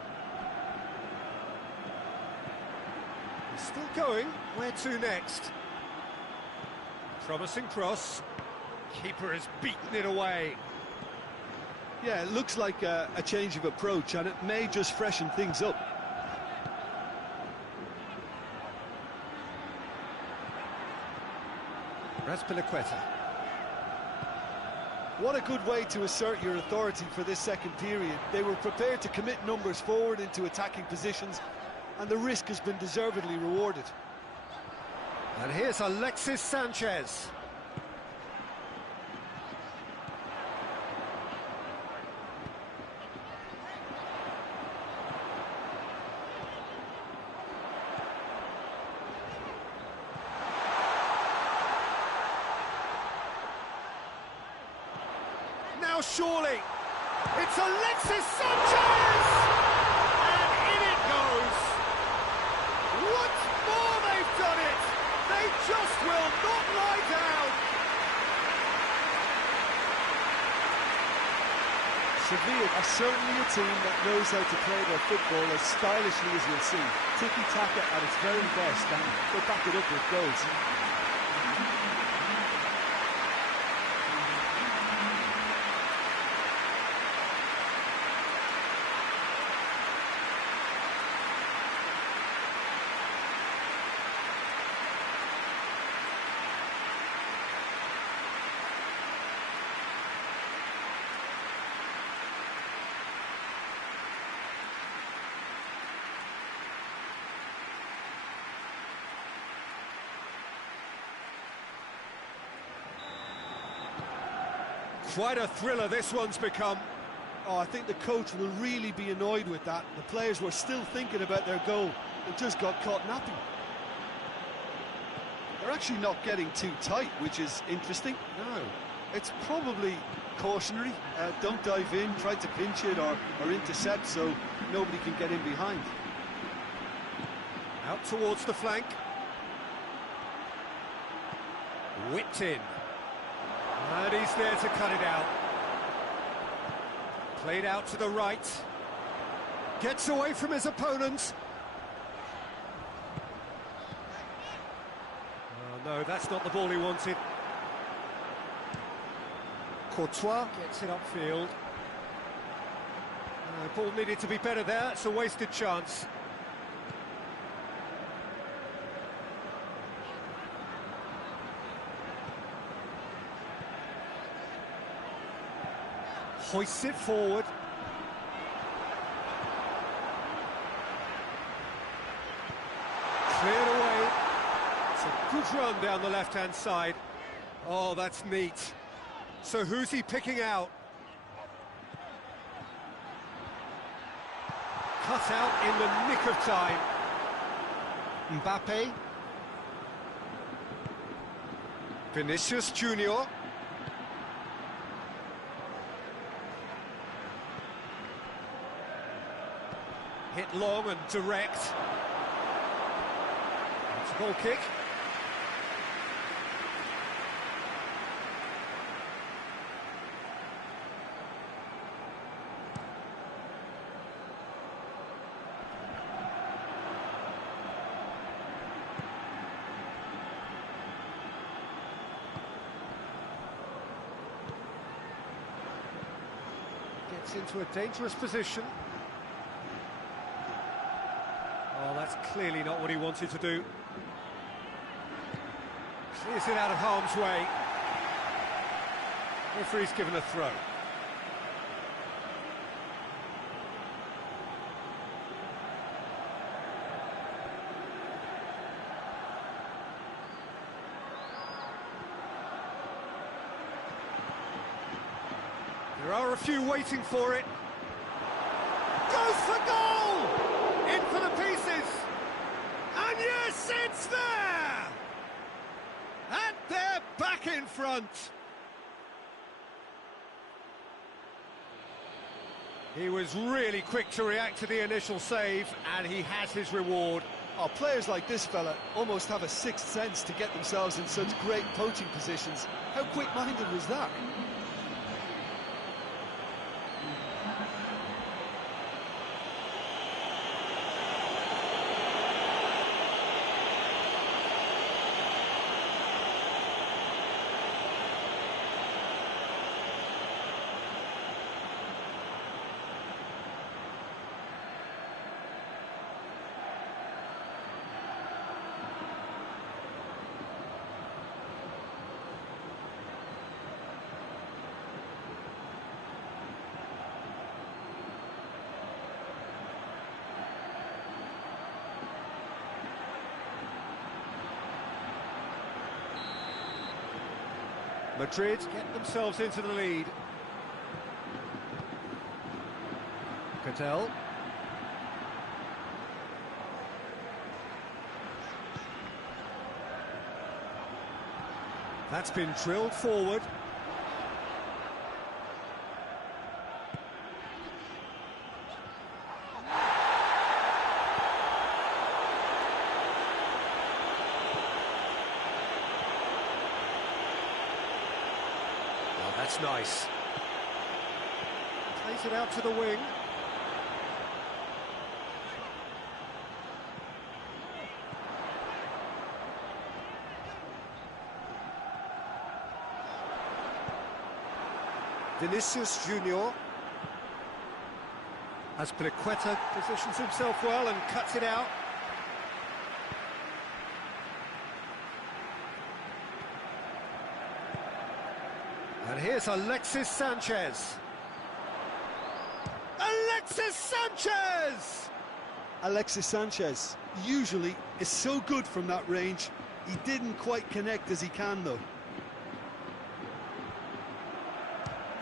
He's still going, where to next? Promising cross. Keeper has beaten it away. Yeah, it looks like a change of approach, and it may just freshen things up. Razpilicueta. What a good way to assert your authority for this second period. They were prepared to commit numbers forward into attacking positions, and the risk has been deservedly rewarded. And here's Alexis Sanchez. Now surely, it's Alexis Sanchez! And in it goes! Once more they've done it! They just will not lie down! Sevilla are certainly a team that knows how to play their football as stylishly as you'll see. Tiki-taka at its very best, and they'll back it up with goals. Quite a thriller this one's become. Oh, I think the coach will really be annoyed with that. The players were still thinking about their goal and just got caught napping. They're actually not getting too tight, which is interesting. No. It's probably cautionary. Don't dive in, try to pinch it or intercept so nobody can get in behind. Out towards the flank. Whipped in. And he's there to cut it out. Played out to the right. Gets away from his opponent. Oh no, that's not the ball he wanted. Courtois gets it upfield. Ball needed to be better there, it's a wasted chance. Hoists it forward. Cleared away. It's a good run down the left-hand side. Oh, that's neat. So who's he picking out? Cut out in the nick of time. Mbappe. Vinicius Junior. Hit long and direct. It's a goal kick. Gets into a dangerous position. Oh, that's clearly not what he wanted to do. Clears it out of harm's way. Referee's given a throw. There are a few waiting for it. Goes for goal! In for the pieces! And yes, it's there! And they're back in front! He was really quick to react to the initial save, and he has his reward. Oh, players like this fella almost have a sixth sense to get themselves in such great poaching positions. How quick-minded was that? Madrid get themselves into the lead. Cattell. That's been drilled forward. That's nice. Plays it out to the wing. Vinicius Junior. Azpilicueta positions himself well and cuts it out. And here's Alexis Sanchez. Alexis Sanchez! Alexis Sanchez usually is so good from that range. He didn't quite connect as he can, though.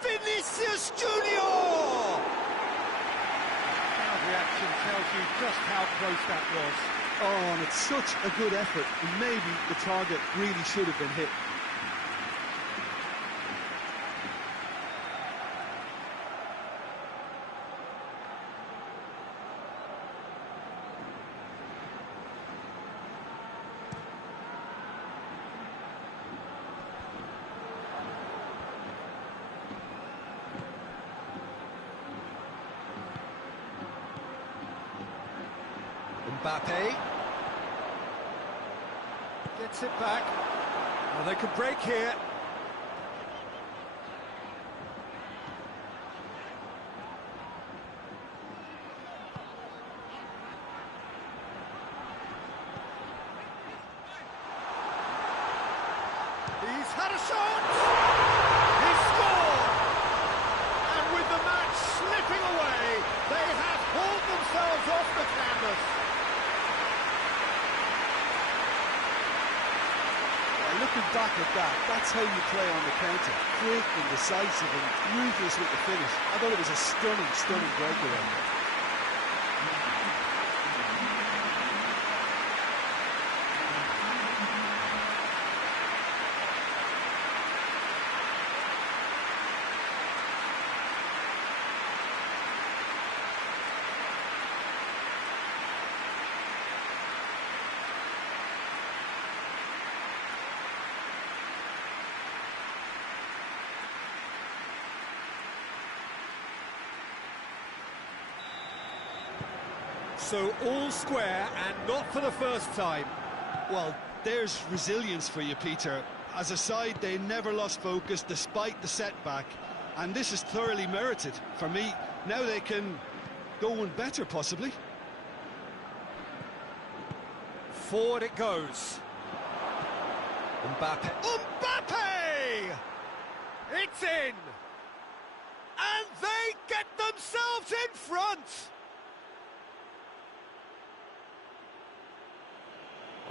Vinicius Junior! Crowd reaction tells you just how close that was. Oh, and it's such a good effort. Maybe the target really should have been hit. Mbappe gets it back. Well, they could break here. He's had a shot! He scored! And with the match slipping away, they have hauled themselves off the canvas. Looking back at that, that's how you play on the counter. Quick and decisive and ruthless with the finish. I thought it was a stunning, stunning breakaway. So all square, and not for the first time. Well, there's resilience for you, Peter. As a side, they never lost focus despite the setback, and this is thoroughly merited. For me, now they can go one better, possibly. Forward it goes. Mbappe. Mbappe! It's in! And they get themselves in front!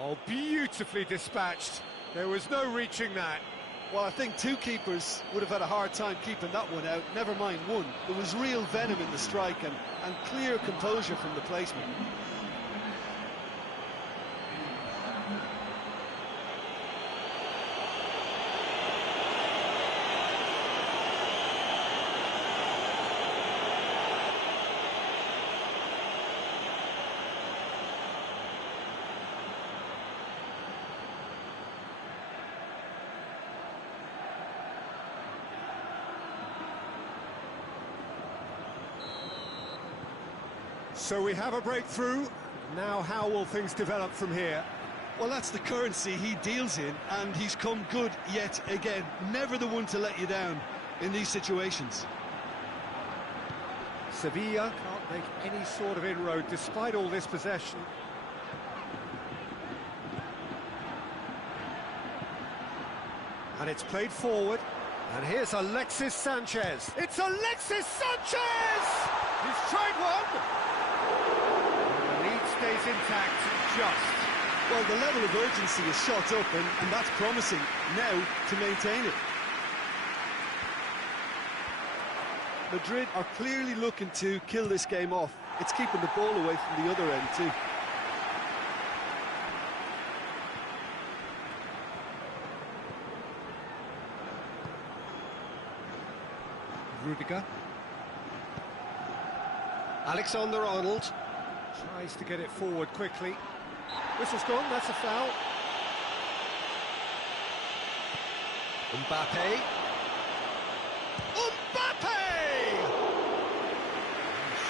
Oh, beautifully dispatched. There was no reaching that. Well, I think two keepers would have had a hard time keeping that one out, never mind one. There was real venom in the strike and clear composure from the placement. So we have a breakthrough. Now how will things develop from here? Well, that's the currency he deals in, and he's come good yet again. Never the one to let you down in these situations. Sevilla can't make any sort of inroad despite all this possession. And it's played forward. And here's Alexis Sanchez. It's Alexis Sanchez! He's tried one! And the lead stays intact, just. Well, the level of urgency is shot up, and that's promising now to maintain it. Madrid are clearly looking to kill this game off. It's keeping the ball away from the other end too. Rudiger. Alexander-Arnold tries to get it forward quickly. Whistle's gone, that's a foul. Mbappe.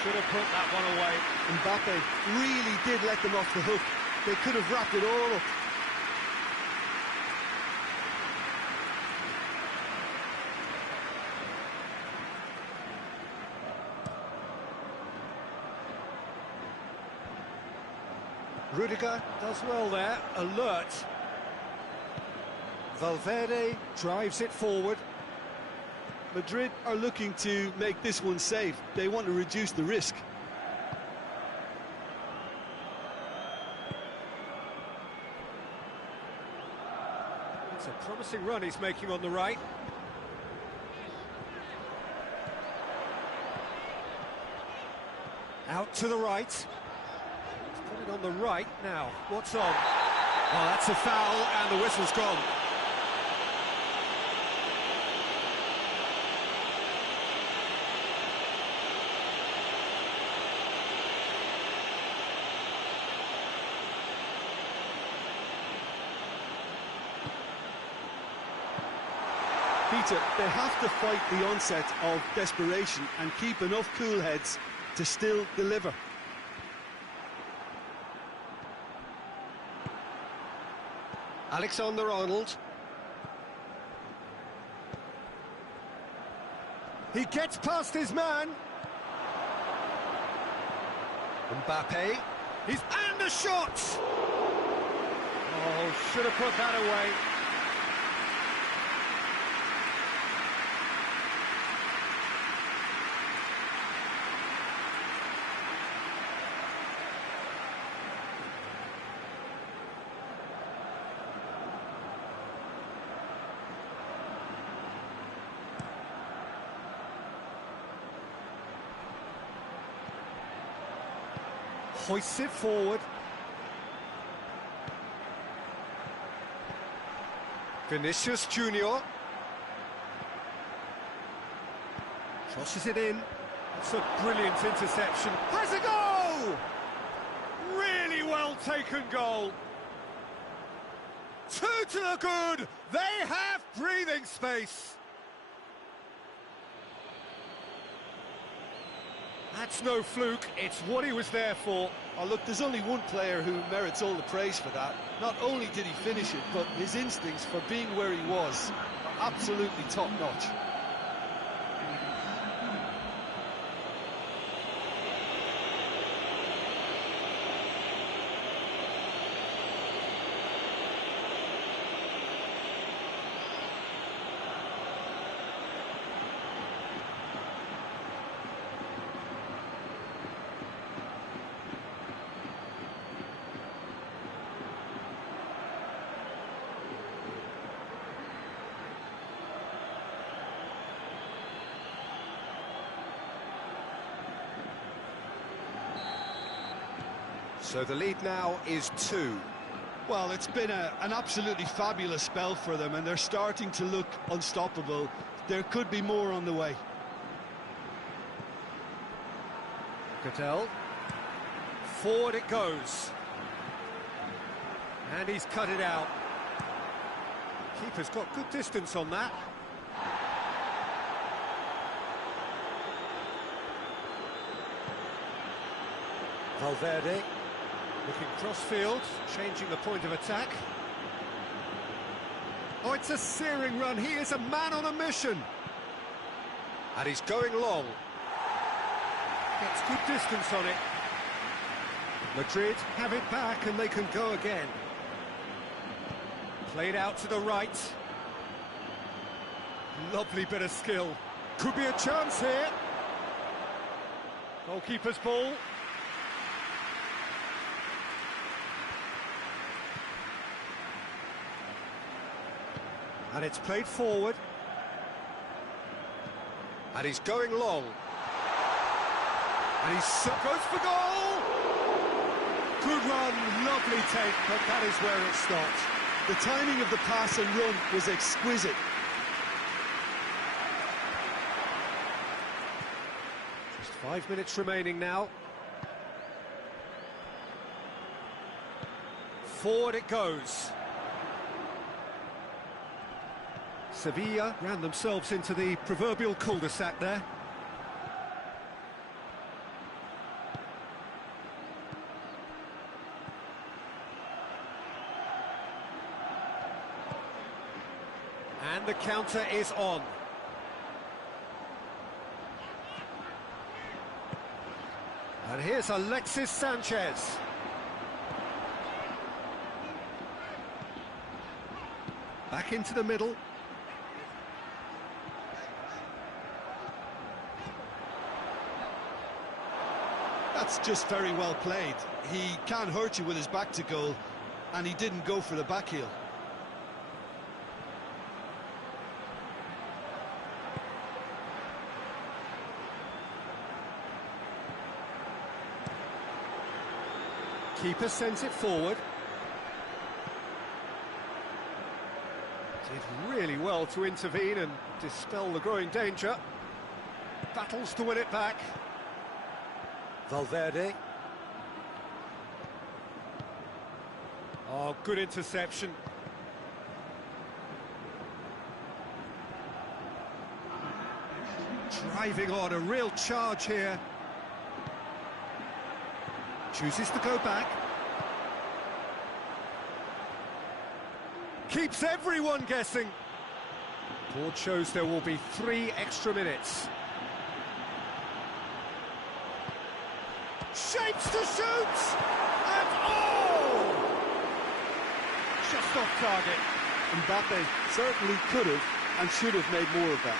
Should have put that one away. Mbappe really did let them off the hook. They could have wrapped it all up. Rudiger does well there, alert. Valverde drives it forward. Madrid are looking to make this one safe. They want to reduce the risk. It's a promising run he's making on the right. Out to the right. He's put it on the right now. What's on? Oh, that's a foul, and the whistle's gone. Peter, they have to fight the onset of desperation and keep enough cool heads to still deliver. Alexander-Arnold. He gets past his man. Mbappe. And a shot! Oh, should have put that away. Hoists it forward. Vinicius Junior. Crosses it in. It's a brilliant interception. Has a goal! Really well taken goal. 2 to the good. They have breathing space. That's no fluke, it's what he was there for. Oh, look, there's only one player who merits all the praise for that. Not only did he finish it, but his instincts for being where he was are absolutely top-notch. So the lead now is 2. Well, it's been an absolutely fabulous spell for them, and they're starting to look unstoppable. There could be more on the way. Cadell. Forward it goes. And he's cut it out. Keeper's got good distance on that. Valverde, looking cross-field, changing the point of attack. Oh, it's a searing run. He is a man on a mission. And he's going long. Gets good distance on it. Madrid have it back and they can go again. Played out to the right. Lovely bit of skill. Could be a chance here. Goalkeeper's ball. And it's played forward. And he's going long. And he goes for goal! Good run, lovely take, but that is where it stopped. The timing of the pass and run was exquisite. Just 5 minutes remaining now. Forward it goes. Sevilla ran themselves into the proverbial cul-de-sac there. And the counter is on. And here's Alexis Sanchez. Back into the middle. That's just very well played. He can't hurt you with his back to goal, and he didn't go for the back heel. Keeper sends it forward. Did really well to intervene and dispel the growing danger. Battles to win it back. Valverde. Oh, good interception. Driving on, a real charge here. Chooses to go back. Keeps everyone guessing. Board shows there will be 3 extra minutes. Shapes to shoot! And oh! Just off target. Mbappe certainly could have and should have made more of that.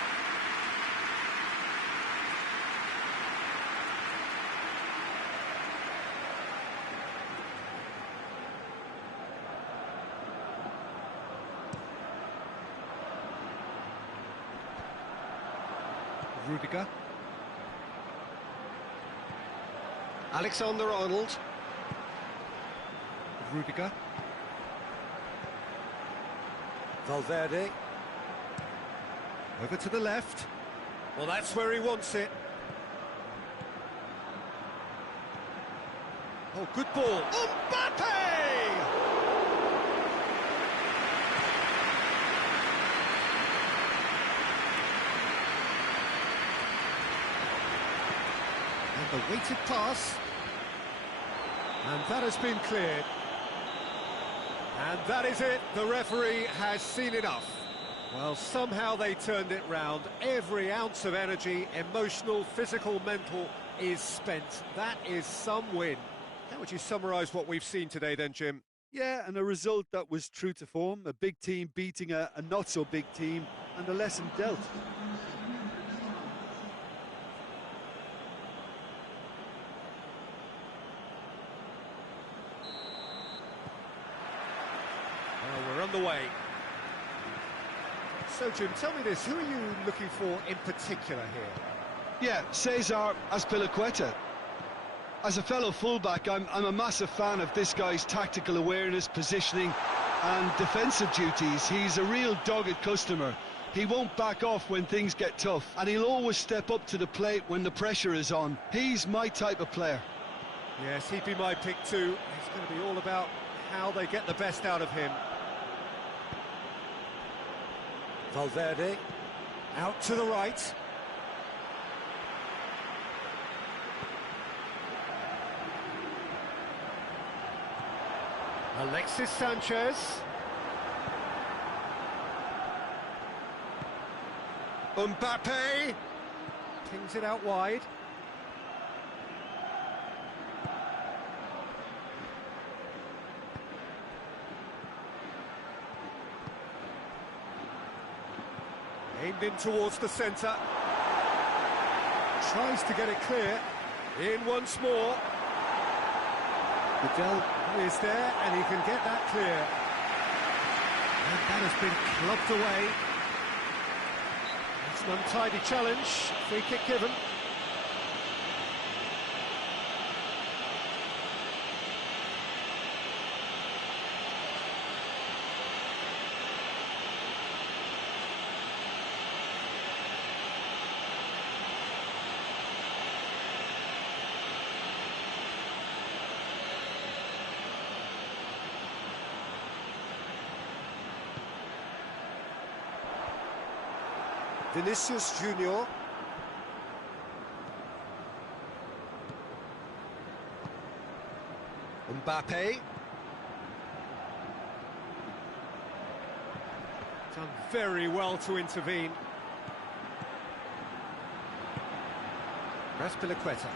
Rudiger. Alexander-Arnold. Rudiger. Valverde. Over to the left. Well, that's where he wants it. Oh, good ball. Mbappe! The weighted pass, and that has been cleared, and that is it. The referee has seen enough. Well, somehow they turned it round. Every ounce of energy, emotional, physical, mental, is spent. That is some win. How would you summarise what we've seen today then, Jim? Yeah, and a result that was true to form, a big team beating a not-so-big team, and a lesson dealt. We're on the way. So, Jim, tell me this, who are you looking for in particular here? Yeah, Cesar Azpilicueta. As a fellow fullback, I'm a massive fan of this guy's tactical awareness, positioning and defensive duties. He's a real dogged customer. He won't back off when things get tough, and he'll always step up to the plate when the pressure is on. He's my type of player. Yes, he'd be my pick too. It's going to be all about how they get the best out of him. Valverde, out to the right. Alexis Sanchez. Mbappe. Pings it out wide. Aimed in towards the centre. Tries to get it clear. In once more. Goodell is there and he can get that clear. And that has been clubbed away. It's an untidy challenge. Free kick given. Vinicius Junior. Mbappe. Done very well to intervene. Raspilicueta.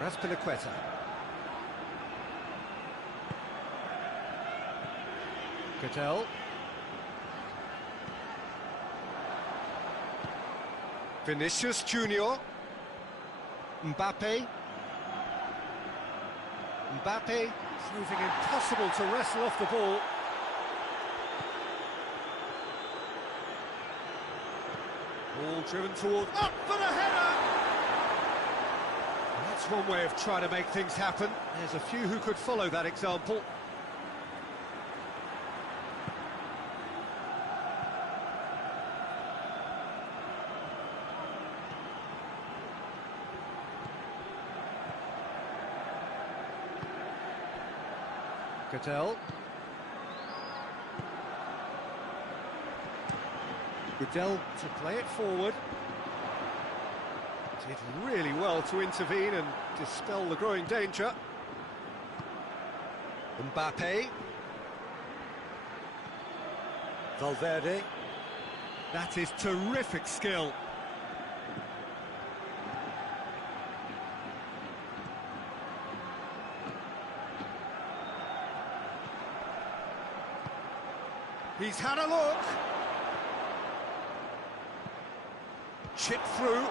Raspilicueta. Goodell. Vinicius Junior. Mbappe. Mbappe proving impossible to wrestle off the ball. Ball driven towards... Up for the header! That's one way of trying to make things happen. There's a few who could follow that example. Goodell. Goodell to play it forward. Did really well to intervene and dispel the growing danger. Mbappe. Valverde. That is terrific skill. He's had a look. Chip through.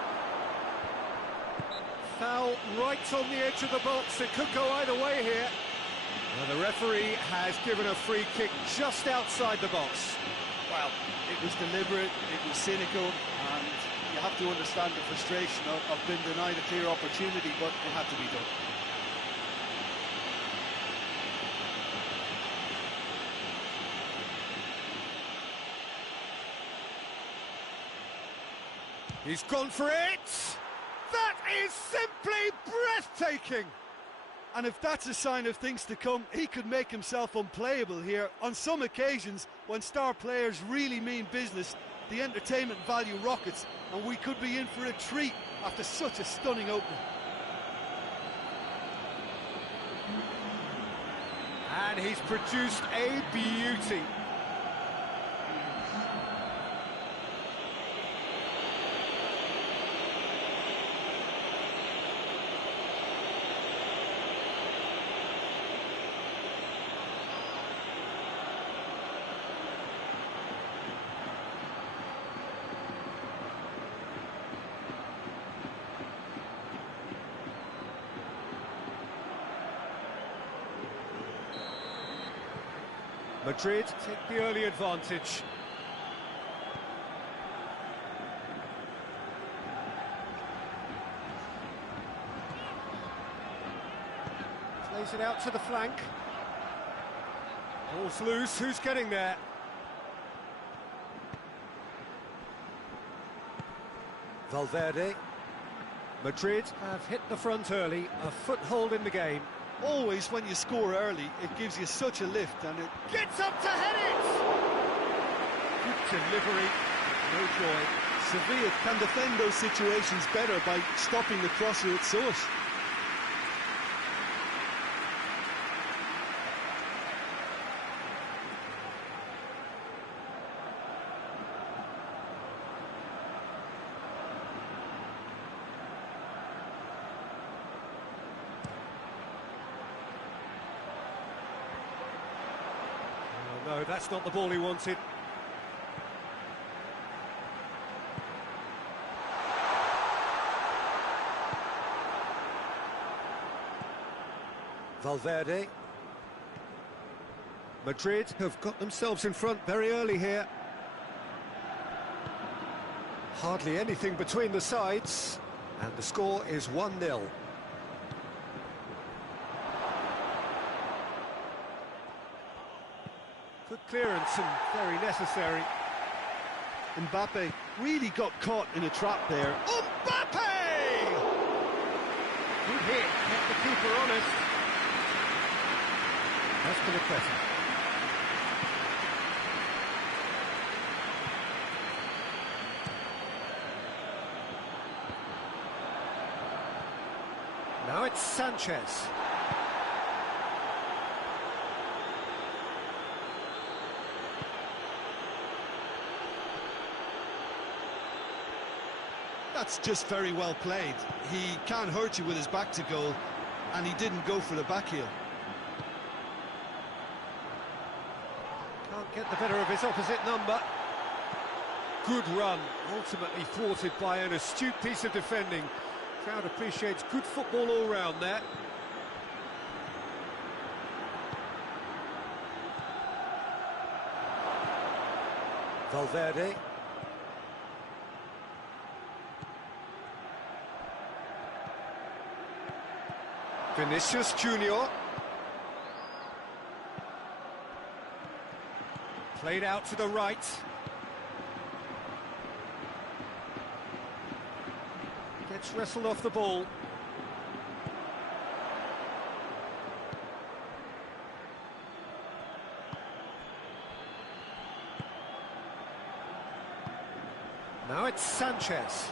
Foul right on the edge of the box. It could go either way here. Well, the referee has given a free kick just outside the box. Well, it was deliberate, it was cynical, and you have to understand the frustration of being denied a clear opportunity, but it had to be done. He's gone for it! That is simply breathtaking! And if that's a sign of things to come, he could make himself unplayable here. On some occasions, when star players really mean business, the entertainment value rockets, and we could be in for a treat after such a stunning opening. And he's produced a beauty. Madrid take the early advantage. Plays it out to the flank. Ball's loose, who's getting there? Valverde. Madrid have hit the front early, a foothold in the game. Always, when you score early, it gives you such a lift, and it Gets up to head it! Good delivery, no joy. Sevilla can defend those situations better by stopping the crosser at source. Oh, no, that's not the ball he wanted. Valverde. Madrid have got themselves in front very early here. Hardly anything between the sides, and the score is 1-0. Good clearance and very necessary. Mbappe really got caught in a trap there. Mbappe! Good hit, kept the keeper honest. That's been a pressure. Now it's Sanchez. That's just very well played. He can't hurt you with his back to goal, and he didn't go for the back heel. Can't get the better of his opposite number. Good run, ultimately thwarted by an astute piece of defending. Crowd appreciates good football all round there. Valverde. Vinicius Junior. Played out to the right. Gets wrestled off the ball. Now it's Sanchez.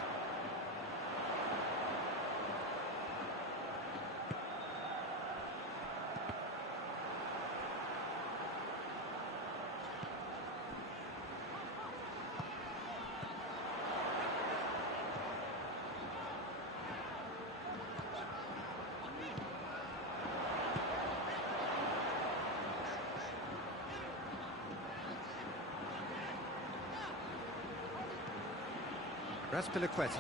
Raspilicueta.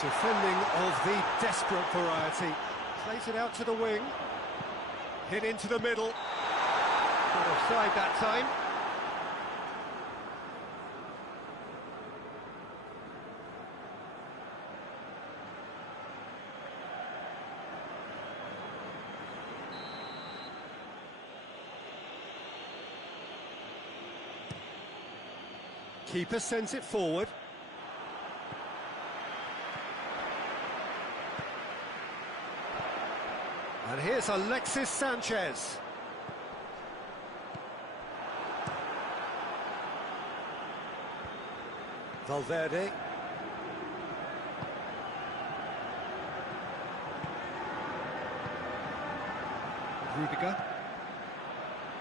Defending of the desperate variety. Plays it out to the wing. Hit into the middle. Not offside that time. Keeper sends it forward. And here's Alexis Sanchez. Valverde.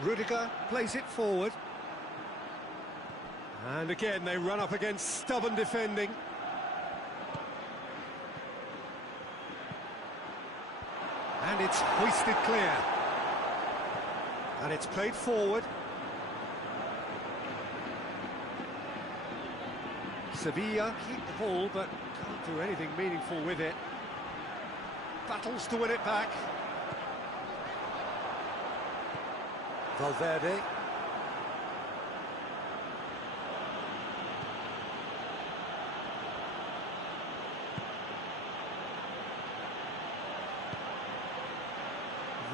Rudiger plays it forward. And again, they run up against stubborn defending. And it's hoisted clear. And it's played forward. Sevilla keep the ball, but can't do anything meaningful with it. Battles to win it back. Valverde.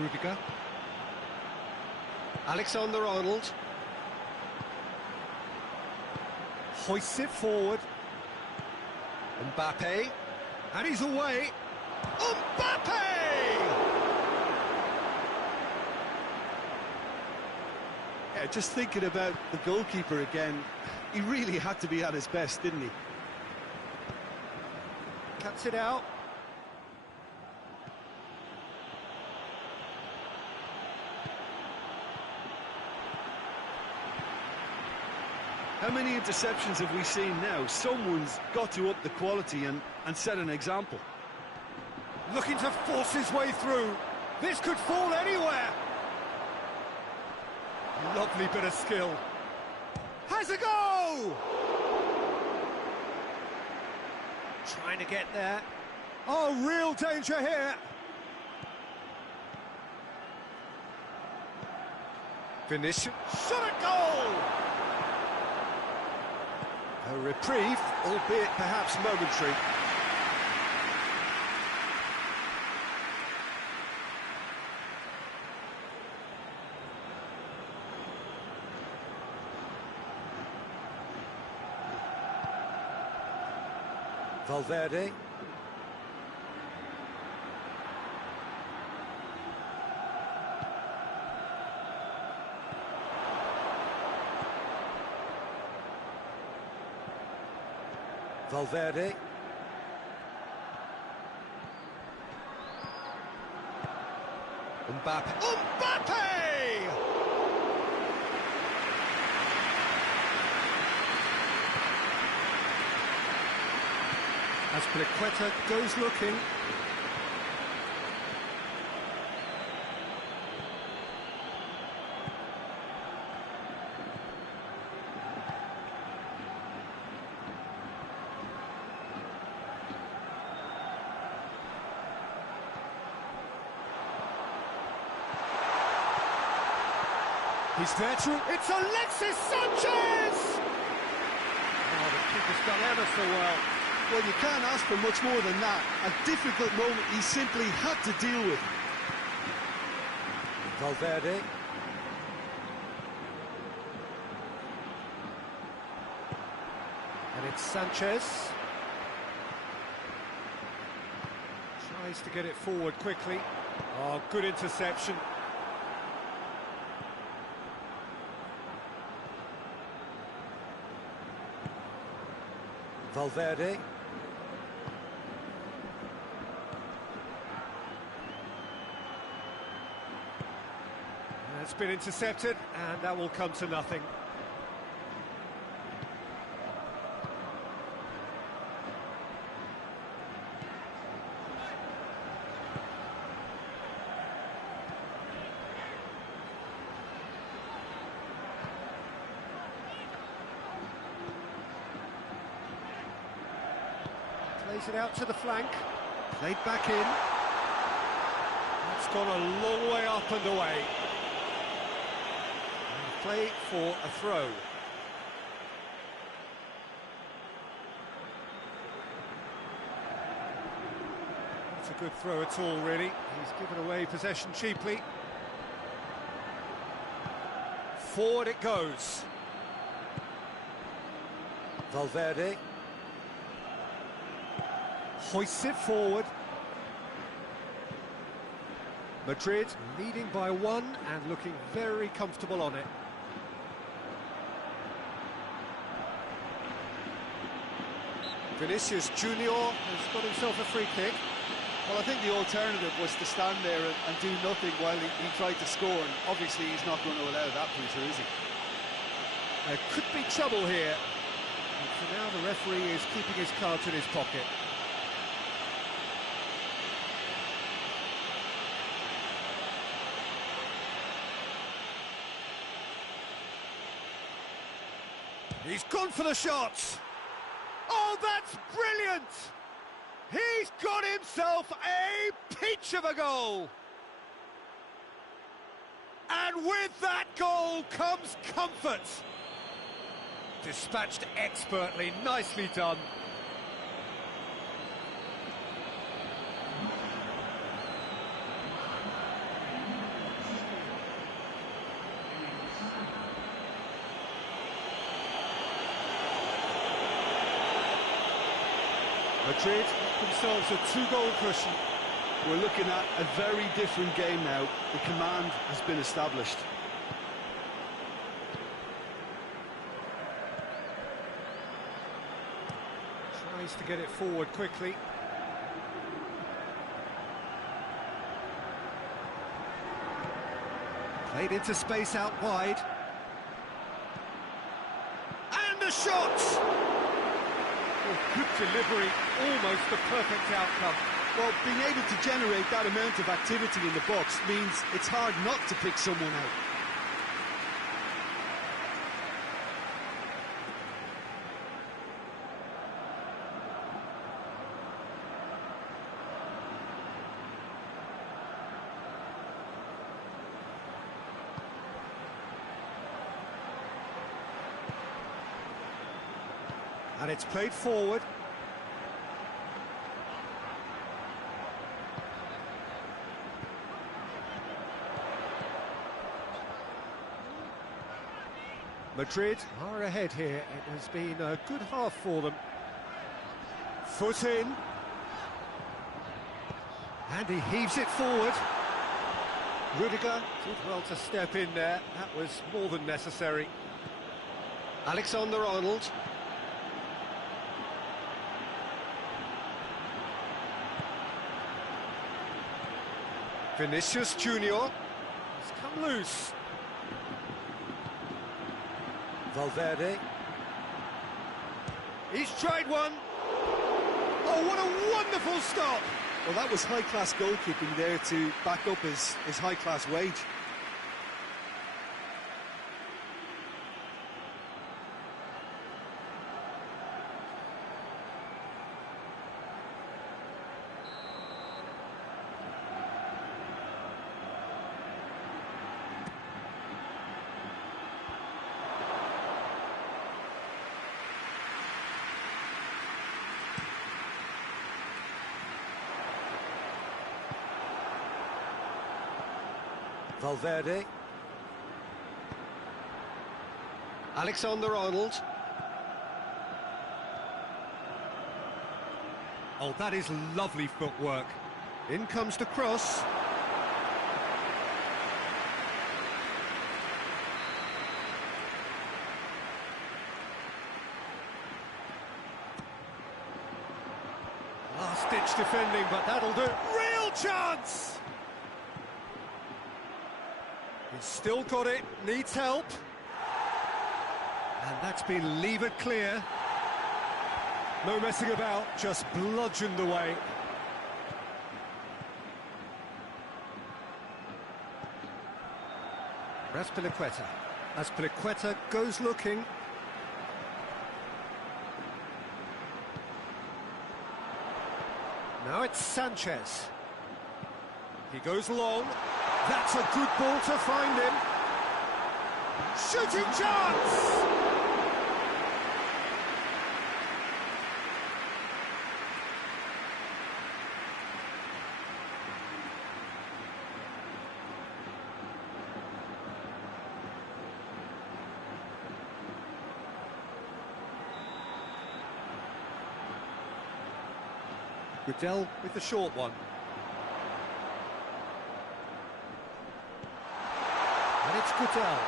Rudiger. Alexander-Arnold. Hoists it forward. Mbappe. And he's away. Mbappe! Yeah, just thinking about the goalkeeper again, he really had to be at his best, didn't he? Cuts it out. How many interceptions have we seen now? Someone's got to up the quality and set an example. Looking to force his way through. This could fall anywhere. Lovely bit of skill. Has a go! Trying to get there. Oh, real danger here. Vinicius. Shot a goal! A reprieve, albeit perhaps momentary. Valverde. Valverde. Mbappe. Mbappe! Azpilicueta goes looking. He's there to... It's Alexis Sanchez! Oh, the keeper's done ever so well. Well, you can't ask for much more than that. A difficult moment he simply had to deal with. Valverde. And it's Sanchez. Tries to get it forward quickly. Oh, good interception. Valverde. It's been intercepted, and that will come to nothing. Plays it out to the flank. Played back in. It's gone a long way up and away. Play for a throw. Not a good throw at all, really. He's given away possession cheaply. Forward it goes. Valverde. Hoists it forward. Madrid leading by one and looking very comfortable on it. Vinicius Junior has got himself a free kick. Well, I think the alternative was to stand there and do nothing while he tried to score, and obviously he's not going to allow that pressure, is he? There could be trouble here. And for now, the referee is keeping his cards in his pocket. He's gone for the shot. Oh, that's brilliant! He's got himself a peach of a goal. And with that goal comes comfort. Dispatched expertly, nicely done. Madrid themselves a two-goal cushion. We're looking at a very different game now. The command has been established. Tries to get it forward quickly. Played into space out wide. And a shot! Oh, good delivery, almost the perfect outcome. Well, being able to generate that amount of activity in the box means it's hard not to pick someone out. And it's played forward. Madrid are ahead here. It has been a good half for them. Foot in. And he heaves it forward. Rudiger did well to step in there. That was more than necessary. Alexander-Arnold. Vinicius Junior has come loose. Valverde. He's tried one. Oh, what a wonderful stop! Well, that was high-class goalkeeping there to back up his high-class wage. Valverde. Alexander-Arnold. Oh, that is lovely footwork. In comes the cross. Last-ditch defending, but that'll do. Real chance! He's still got it, needs help. And that's been levered clear. No messing about, just bludgeoned away. Azpilicueta. Azpilicueta goes looking. Now it's Sanchez. He goes long. That's a good ball to find him. Shooting chance! Goodell with the short one. And it's Goodell.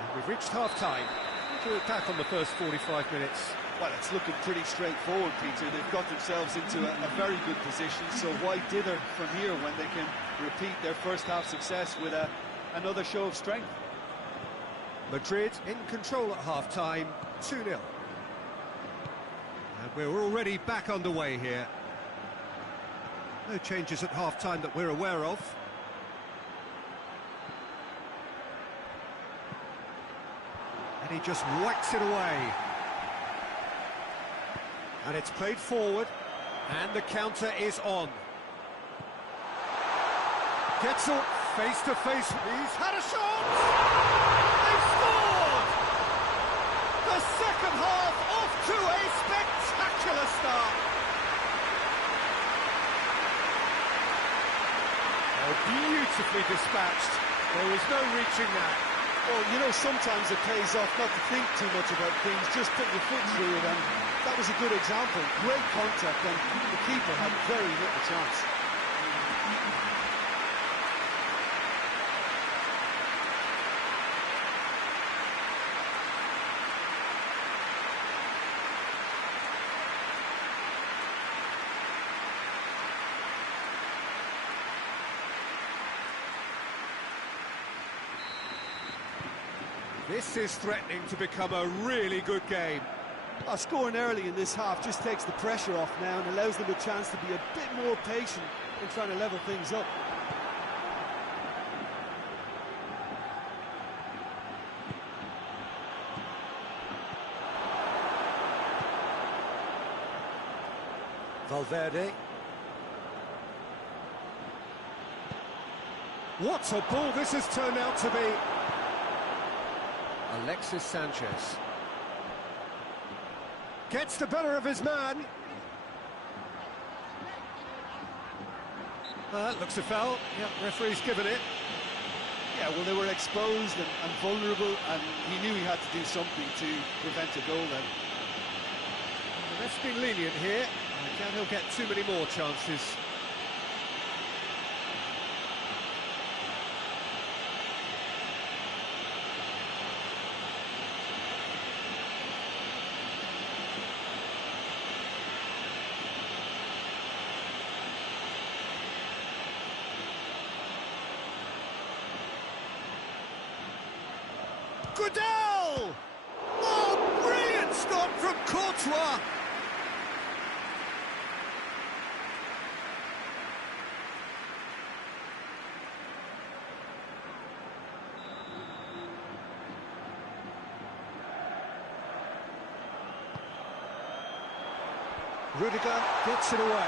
And we've reached half-time. To attack on the first 45 minutes. Well, it's looking pretty straightforward, Peter. They've got themselves into a very good position, so why dither from here when they can repeat their first half success with another show of strength? Madrid in control at half-time, 2-0. And we're already back underway here. No changes at half-time that we're aware of. And he just whacks it away. And it's played forward, and the counter is on. Getzel face to face. He's had a shot! They've scored! The second half off to a spectacular start. Oh, beautifully dispatched. There was no reaching that. Well, you know, sometimes it pays off not to think too much about things, just put your foot through it, and that was a good example. Great contact, and the keeper had very little chance. This is threatening to become a really good game. Scoring early in this half just takes the pressure off now and allows them a chance to be a bit more patient in trying to level things up. Valverde. What a ball this has turned out to be. Alexis Sanchez. Gets the better of his man. Looks a foul. Yeah, referee's given it. Yeah, well, they were exposed and vulnerable, and he knew he had to do something to prevent a goal then. The ref's been lenient here. I doubt he'll get too many more chances. Goodell! Oh, brilliant stop from Courtois! Rudiger gets it away.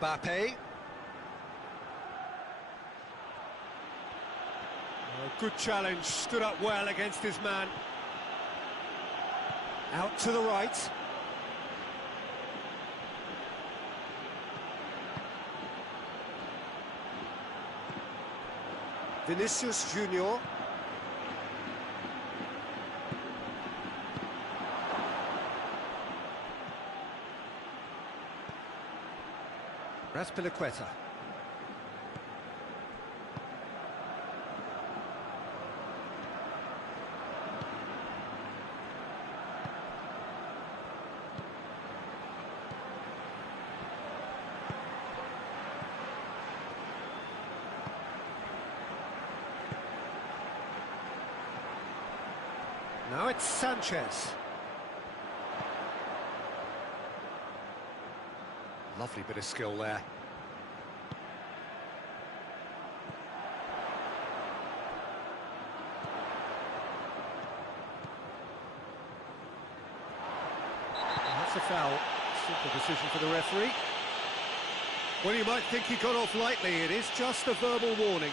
Mbappe. Good challenge, stood up well against his man. Out to the right. Vinicius Junior. Raspilicueta. Now it's Sanchez. Lovely bit of skill there. That's a foul. Simple decision for the referee. Well, you might think he got off lightly. It is just a verbal warning.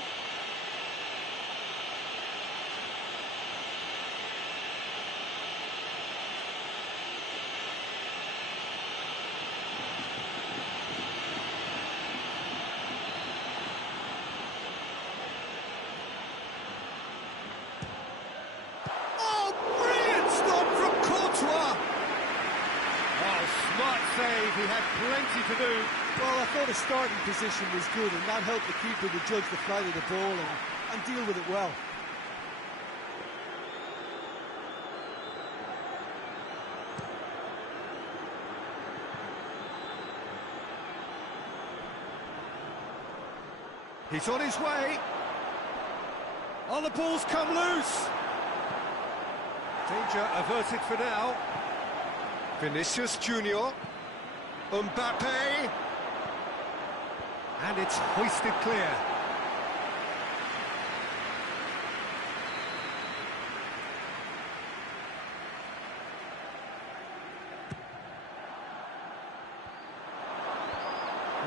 Save, he had plenty to do. Well, I thought his starting position was good, and that helped the keeper to judge the flight of the ball and deal with it well. He's on his way. Oh, the ball's come loose. Danger averted for now. Vinicius Junior. Mbappe, and it's hoisted clear.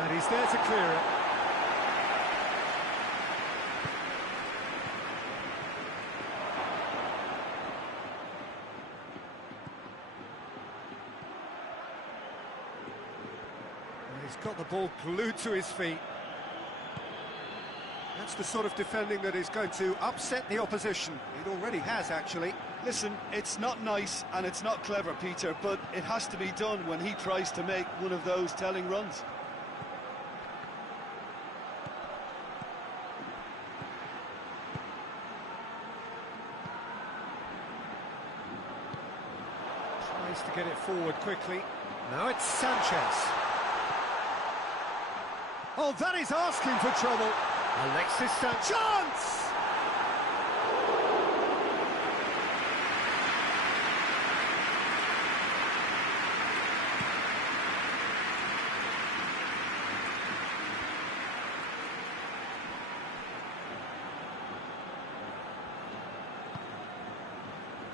And he's there to clear it. Got the ball glued to his feet. That's the sort of defending that is going to upset the opposition. It already has, actually. Listen, it's not nice and it's not clever, Peter, but it has to be done when he tries to make one of those telling runs. Tries to get it forward quickly. Now it's Sanchez. Oh, that is asking for trouble. Alexis Sanchez. Chance!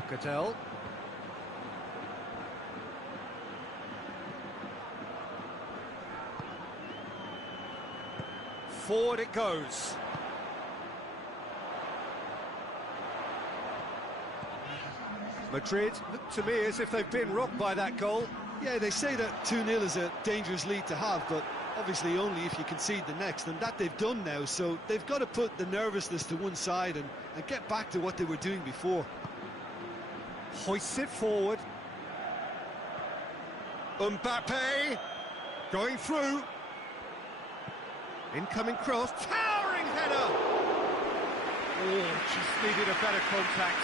Cadell. Forward it goes. Madrid look to me as if they've been rocked by that goal. Yeah, they say that 2-0 is a dangerous lead to have, but obviously only if you concede the next, and that they've done now, so they've got to put the nervousness to one side and get back to what they were doing before. Hoists it forward. Mbappe going through. Incoming cross, towering header! Oh, just needed a better contact.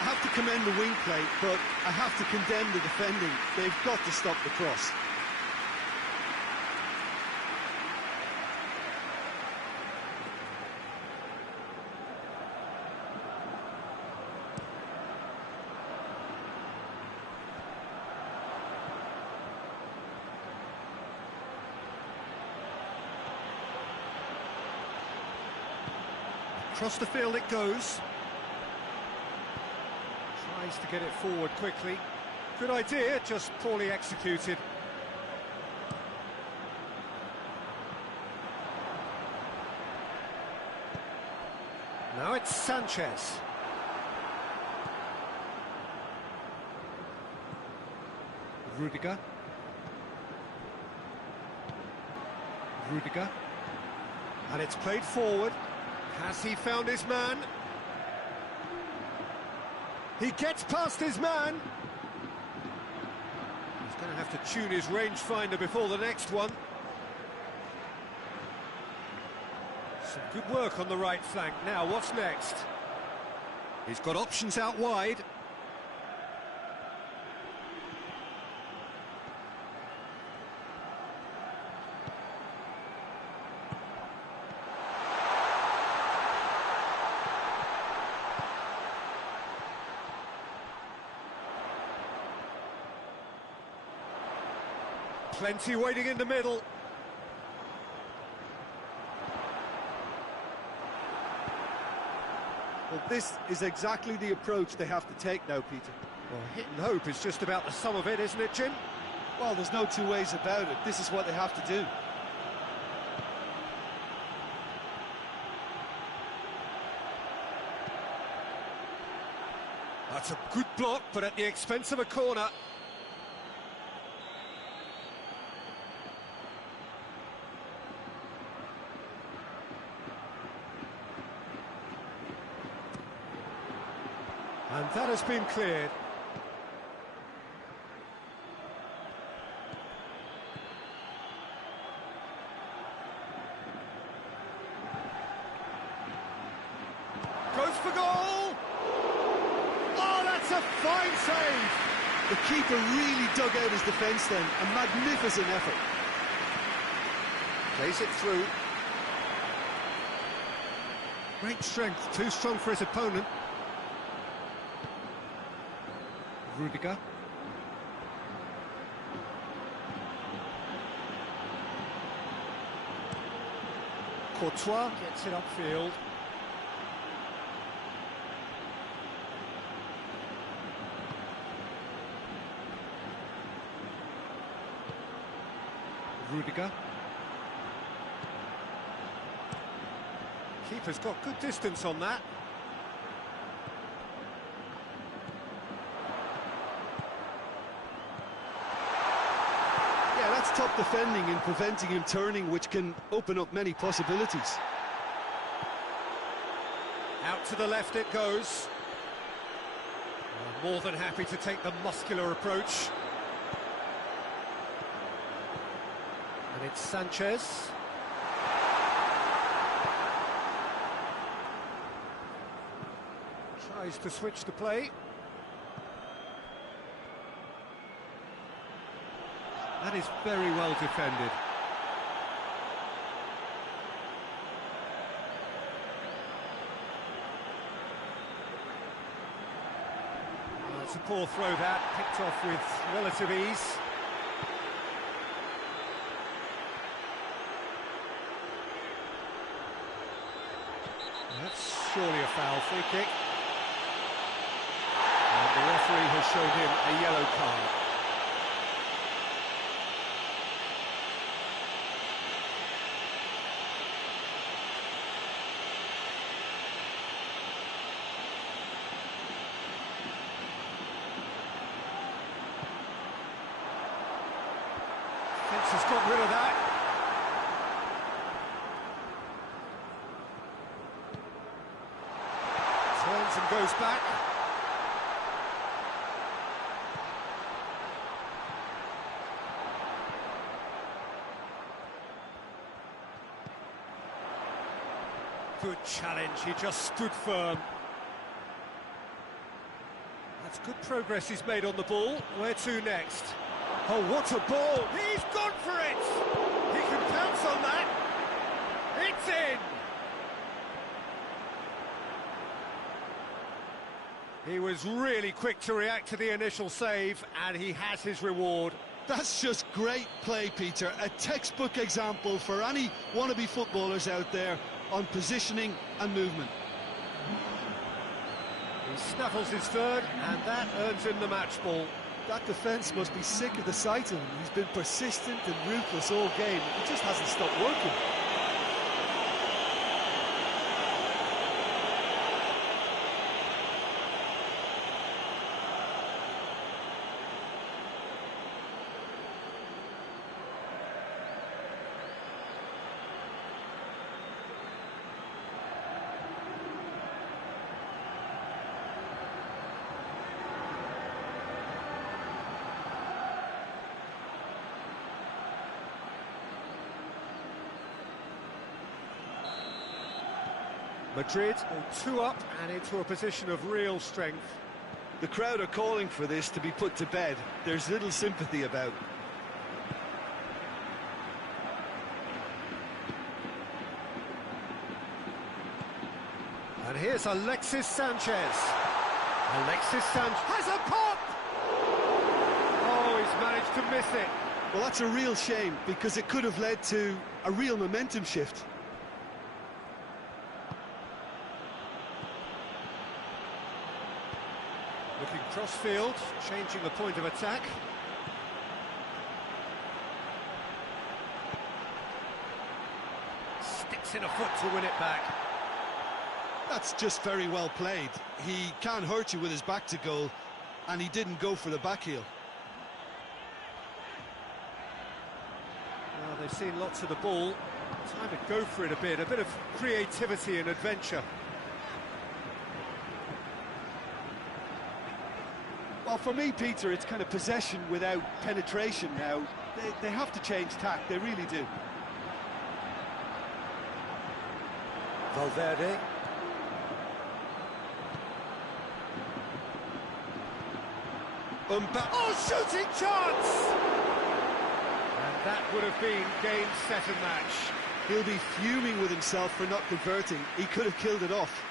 I have to commend the wing play, but I have to condemn the defending. They've got to stop the cross. Across the field it goes. Tries to get it forward quickly. Good idea, just poorly executed. Now it's Sanchez. Rudiger. And it's played forward. Has he found his man? He gets past his man. He's going to have to tune his rangefinder before the next one. Some good work on the right flank. Now, what's next? He's got options out wide. Plenty waiting in the middle. Well, this is exactly the approach they have to take now, Peter. Well, hit and hope is just about the sum of it, isn't it, Jim? Well, there's no two ways about it. This is what they have to do. That's a good block, but at the expense of a corner. And that has been cleared. Goes for goal! Oh, that's a fine save! The keeper really dug out his defence then. A magnificent effort. Plays it through. Great strength, too strong for his opponent. Rudiger. Courtois gets it upfield. Rudiger. Keeper's got good distance on that. Top smart defending in preventing him turning, which can open up many possibilities. Out to the left it goes. More than happy to take the muscular approach. And it's Sanchez. Tries to switch the play. That is very well defended. It's a poor throw that, picked off with relative ease. That's surely a foul, free kick. And the referee has shown him a yellow card. Has got rid of that. Turns and goes back. Good challenge, he just stood firm. That's good progress he's made on the ball. Where to next? Oh, what a ball! He's gone for it! He can pounce on that! It's in! He was really quick to react to the initial save, and he has his reward. That's just great play, Peter. A textbook example for any wannabe footballers out there on positioning and movement. He snaffles his third, and that earns him the match ball. That defence must be sick of the sight of him. He's been persistent and ruthless all game. It just hasn't stopped working. Madrid go 2 up and into a position of real strength. The crowd are calling for this to be put to bed. There's little sympathy about. And here's Alexis Sanchez. Alexis Sanchez has a pop! Oh, he's managed to miss it. Well, that's a real shame, because it could have led to a real momentum shift. Looking cross-field, changing the point of attack. Sticks in a foot to win it back. That's just very well played. He can't hurt you with his back to goal, and he didn't go for the back heel. Well, they've seen lots of the ball. Time to go for it a bit of creativity and adventure. Well, for me, Peter, it's kind of possession without penetration now. They have to change tack, they really do. Valverde. Oh, shooting chance! And that would have been game, set and match. He'll be fuming with himself for not converting. He could have killed it off.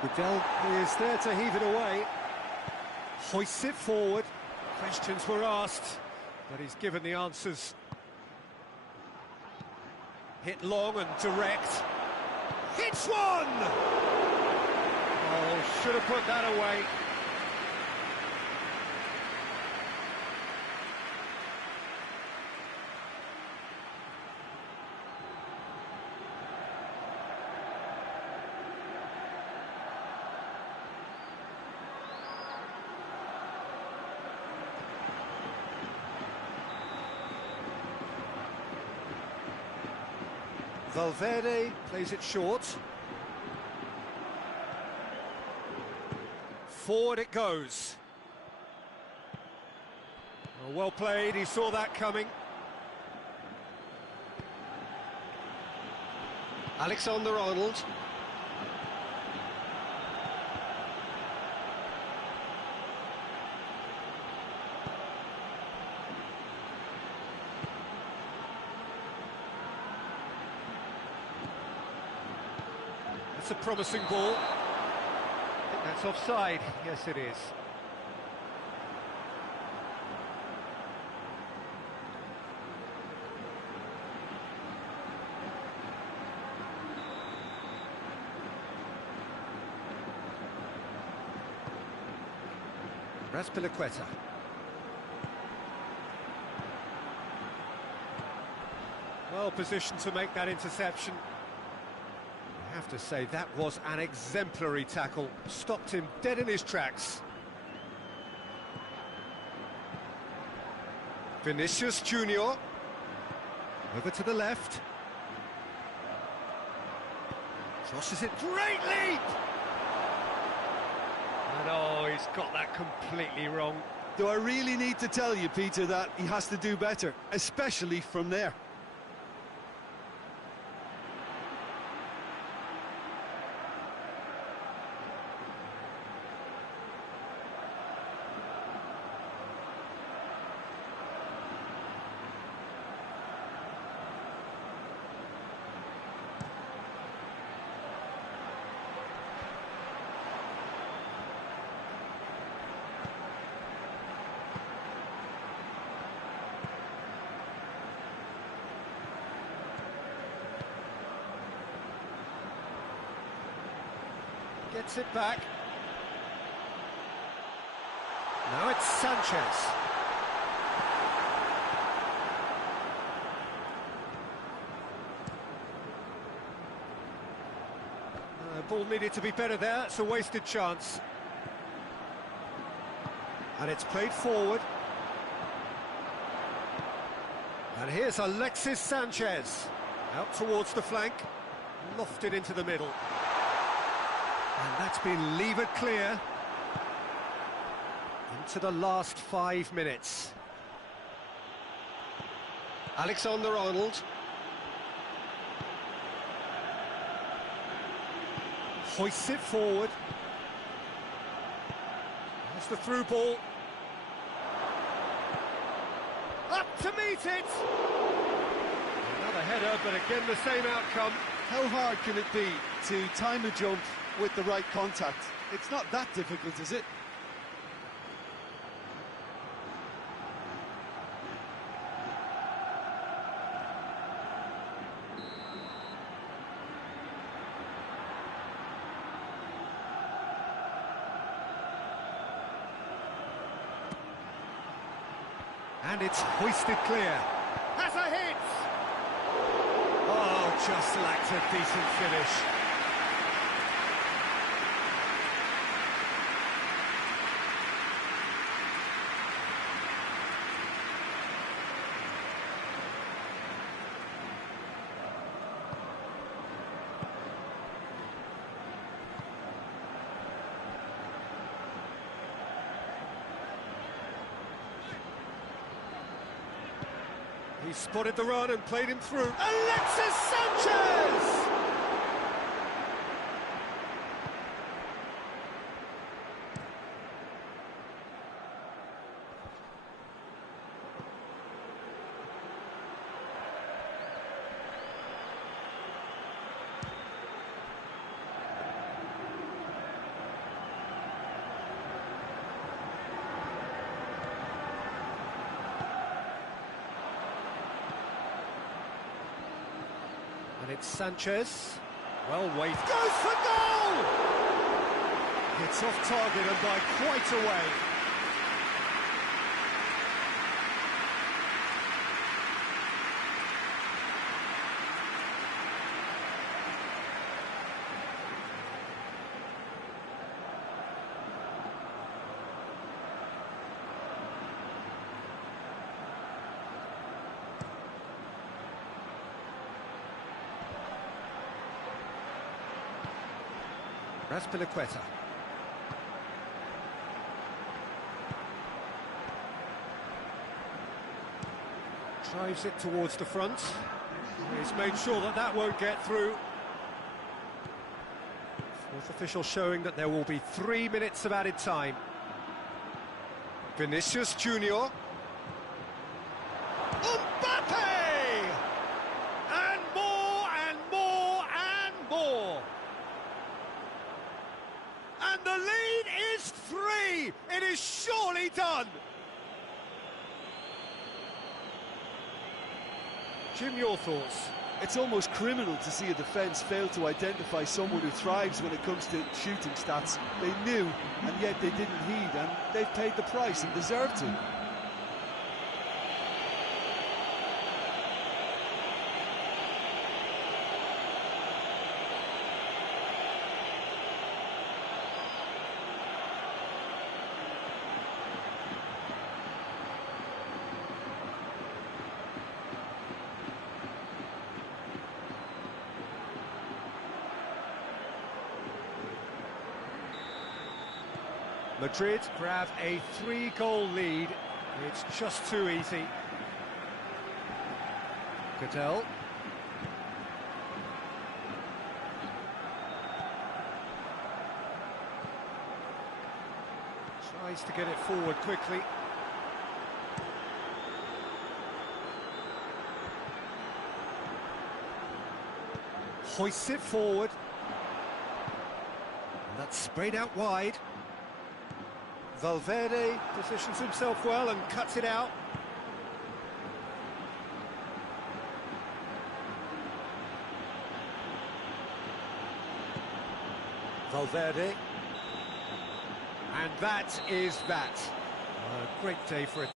Goodell is there to heave it away. Hoists it forward. Questions were asked, but he's given the answers. Hit long and direct. Hits one! Oh, should have put that away. Valverde plays it short. Forward it goes. Oh, well played, he saw that coming. Alexander-Arnold. That's a promising ball. I think that's offside. Yes, it is. Raspilicueta. Well positioned to make that interception. I have to say, that was an exemplary tackle. Stopped him dead in his tracks. Vinicius Junior. Over to the left. Crosses it. Great leap! And oh, he's got that completely wrong. Do I really need to tell you, Peter, that he has to do better, especially from there? Gets it back. Now it's Sanchez. Ball needed to be better there. It's a wasted chance. And it's played forward. And here's Alexis Sanchez. Out towards the flank. Lofted into the middle. And that's been levered clear into the last 5 minutes. Alexander-Arnold. Hoists it forward. That's the through ball. Up to meet it! Another header, but again the same outcome. How hard can it be to time a jump with the right contact? It's not that difficult, is it? And it's hoisted clear. Has a hit! Oh, just lacked a decent finish. He spotted the run and played him through. Alexis Sanchez! And it's Sanchez. Well weighted. Goes for goal! It's off target and by quite a way. Raspilicueta. Drives it towards the front. He's made sure that that won't get through. Fourth official showing that there will be 3 minutes of added time. Vinicius Junior. Mbappe! And more and more and more. And the lead is 3. It is surely done. Jim, your thoughts? It's almost criminal to see a defence fail to identify someone who thrives when it comes to shooting stats. They knew, and yet they didn't heed, and they've paid the price and deserve to. Madrid grab a 3-goal lead. It's just too easy. Cadell. Tries to get it forward quickly. Hoists it forward. And that's sprayed out wide. Valverde positions himself well and cuts it out. Valverde. And that is that. A great day for it.